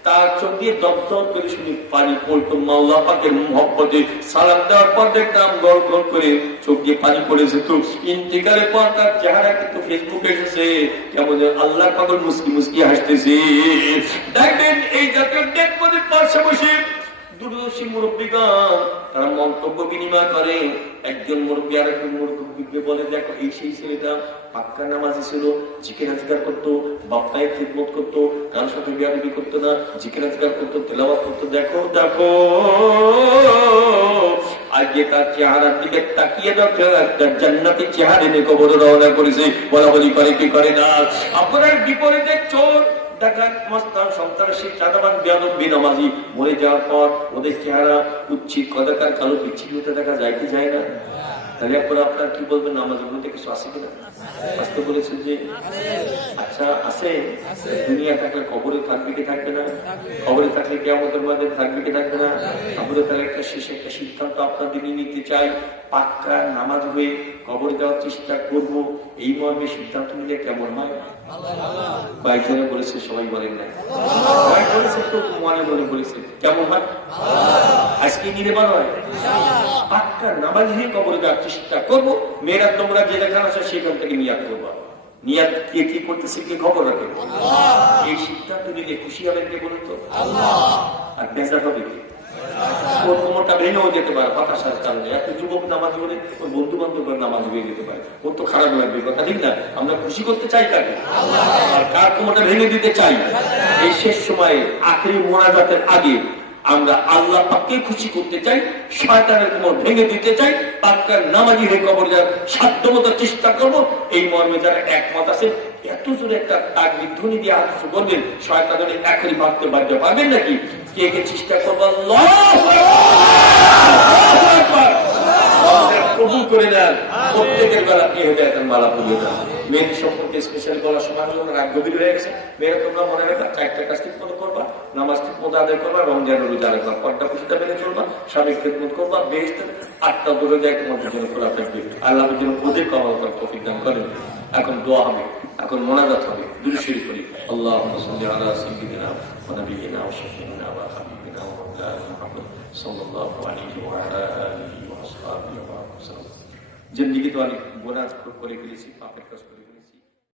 তার চোখ দিয়ে দপদপ করে শুনে পানি পড়তো। মাওলা পাকের মহব্বতে সালাম দেওয়ার পর দেখতাম গড় গড় করে চোখ দিয়ে পানি পড়ে যেত। ইন্তিকালের পর তার চেহারা কিন্তু ফেসবুকে এসেছে, কেমন আল্লাহ পাগল মুস্কি মুস্কি হাসতেছে। দেখবেন এই জাতীয় দেখবেন পাশে বসে দূরদর্শী মুরব্বীগণ তারা মন্তব্য বিনিময় করে। একজন মুরব্বী আর একজন মুরব্বীকে বলে, দেখো এই সেই ছেলেটা পাক্কা নামাজি ছিল, জিকির আজকার করতো, বাপ্পায় খিদমত করতো, কারোর সাথে বিয়াদবি করতো না, জিকির আজকার করতো, তেলাওয়াত করতো। দেখো দেখো আজকে তার চেহারার দিকে তাকিয়ে দেখো, একটা জান্নাতি চেহারা নিয়ে কবরে রওনা করেছে। বলা বলি করে কি করে না? আপনার বিপরীতে চোর ডাকাত মস্তান সন্ত্রাসী চাঁদাবাজ বেয়াদব বেনামাজি মরে যাওয়ার পর ওদের চেহারা কুচ্ছিত কদাকার কালো বিচ্ছিন্নতা দেখা যায় কি যায় না? তাহলে আপনারা আপনার কি বলবেন? নামাজের মধ্যে কিছু আছে কিনা? আসতে বলেছেন যে আচ্ছা আছে। দুনিয়া থাকলে কবরে থাকবে কি থাকবে না? কবরে থাকলে কিয়ামতের মধ্যে থাকবে কি থাকবে না? আমরা তাহলে একটা শেষে একটা সিদ্ধান্ত আপনাদের নিতে চাই, পাক্কা নামাজ হয়ে কবরে দেওয়ার চেষ্টা করব। এই মর্মে সিদ্ধান্ত নিলে কেমন হয়? বাইকজনে বলেছে, সবাই বলেন না, সবাই বলেছে তো মনে মনে বলেছে কেমন হয়? আজকে নির্মাণ হয় পাক্কা নামাজ হয়ে কবরে দেওয়ার চেষ্টা করবো। মেয়েরা তোমরা যে যেখানে আছে সেখান থেকে নিয়াত করবো। নিয়াত কে কি করতেছে কি খবর রাখে? এই সিদ্ধান্ত নিলে খুশি হবেন কে বলুন তো? আর বেজার হবে কি? ওর কোমরটা ভেঙেও যেতে পারে হতাশার কারণে। এত যুবক নামাজ পড়ে ওর বন্ধু বান্ধব নামাজ হয়ে যেতে পারে, ওর তো খারাপ লাগবে, কথা ঠিক না? আমরা খুশি করতে চাই কাকে? আর কার কোমরটা ভেঙে দিতে চাই? এই শেষ সময়ে আখেরি মোনাজাতের আগে আমরা আল্লাহ পাককে খুশি করতে চাই, শয়তানের কোমর ভেঙে দিতে চাই, পাক্কার নামাজি হয়ে কবর যাওয়ার সাধ্যমতো চেষ্টা করব। এই মর্মে যারা একমত আছে, এত জোরে একটা তাকবীর ধ্বনি দিয়ে হাত উঁচু করবেন, শয়তানের এখনই ভাগতে বাধ্য পাবেন নাকি? কে কে চেষ্টা করবো? আল্লাহু আকবার। কবুল করে নেন। প্রত্যেকের বেলা কে হেদায়েতের মালা পরিয়ে দেন। মেয়েদের সম্পর্কে স্পেশাল বলার সময় হলো, রাত গভীর হয়ে গেছে। মেয়েরা তোমরা মনে রাখা, চারটা কাজ ঠিক মতো করবা, নামাজ ঠিক মতো আদায় করবা, রমজান রোজা রাখবা, পর্দা খুশিটা মেনে চলবা, স্বামীর খেদমত করবা, বেহেশতের 8টা দরজা তোমাদের জন্য খোলা থাকবে। আল্লাহ যেন ওদের কমাল করার তৌফিক দান করেন। এখন দোয়া হবে, এখন মোনাজাত হবে। দুরূদ শরীফ করি। আল্লাহুম্মা সাল্লি আলা সাইয়্যিদিনা ওয়া নাবিয়িনা ওয়া শাফিঈনা ওয়া হাবিবিনা ওয়া মাওলানা মুহাম্মদ সাল্লাল্লাহু আলাইহি ওয়া আলা আলিহি ওয়া আসহাবিহি ওয়া সাল্লাম। জিন্দেগি তো অনেক গুনাহ করে ফেলেছি, পাপের কাজ করে ফেলেছি।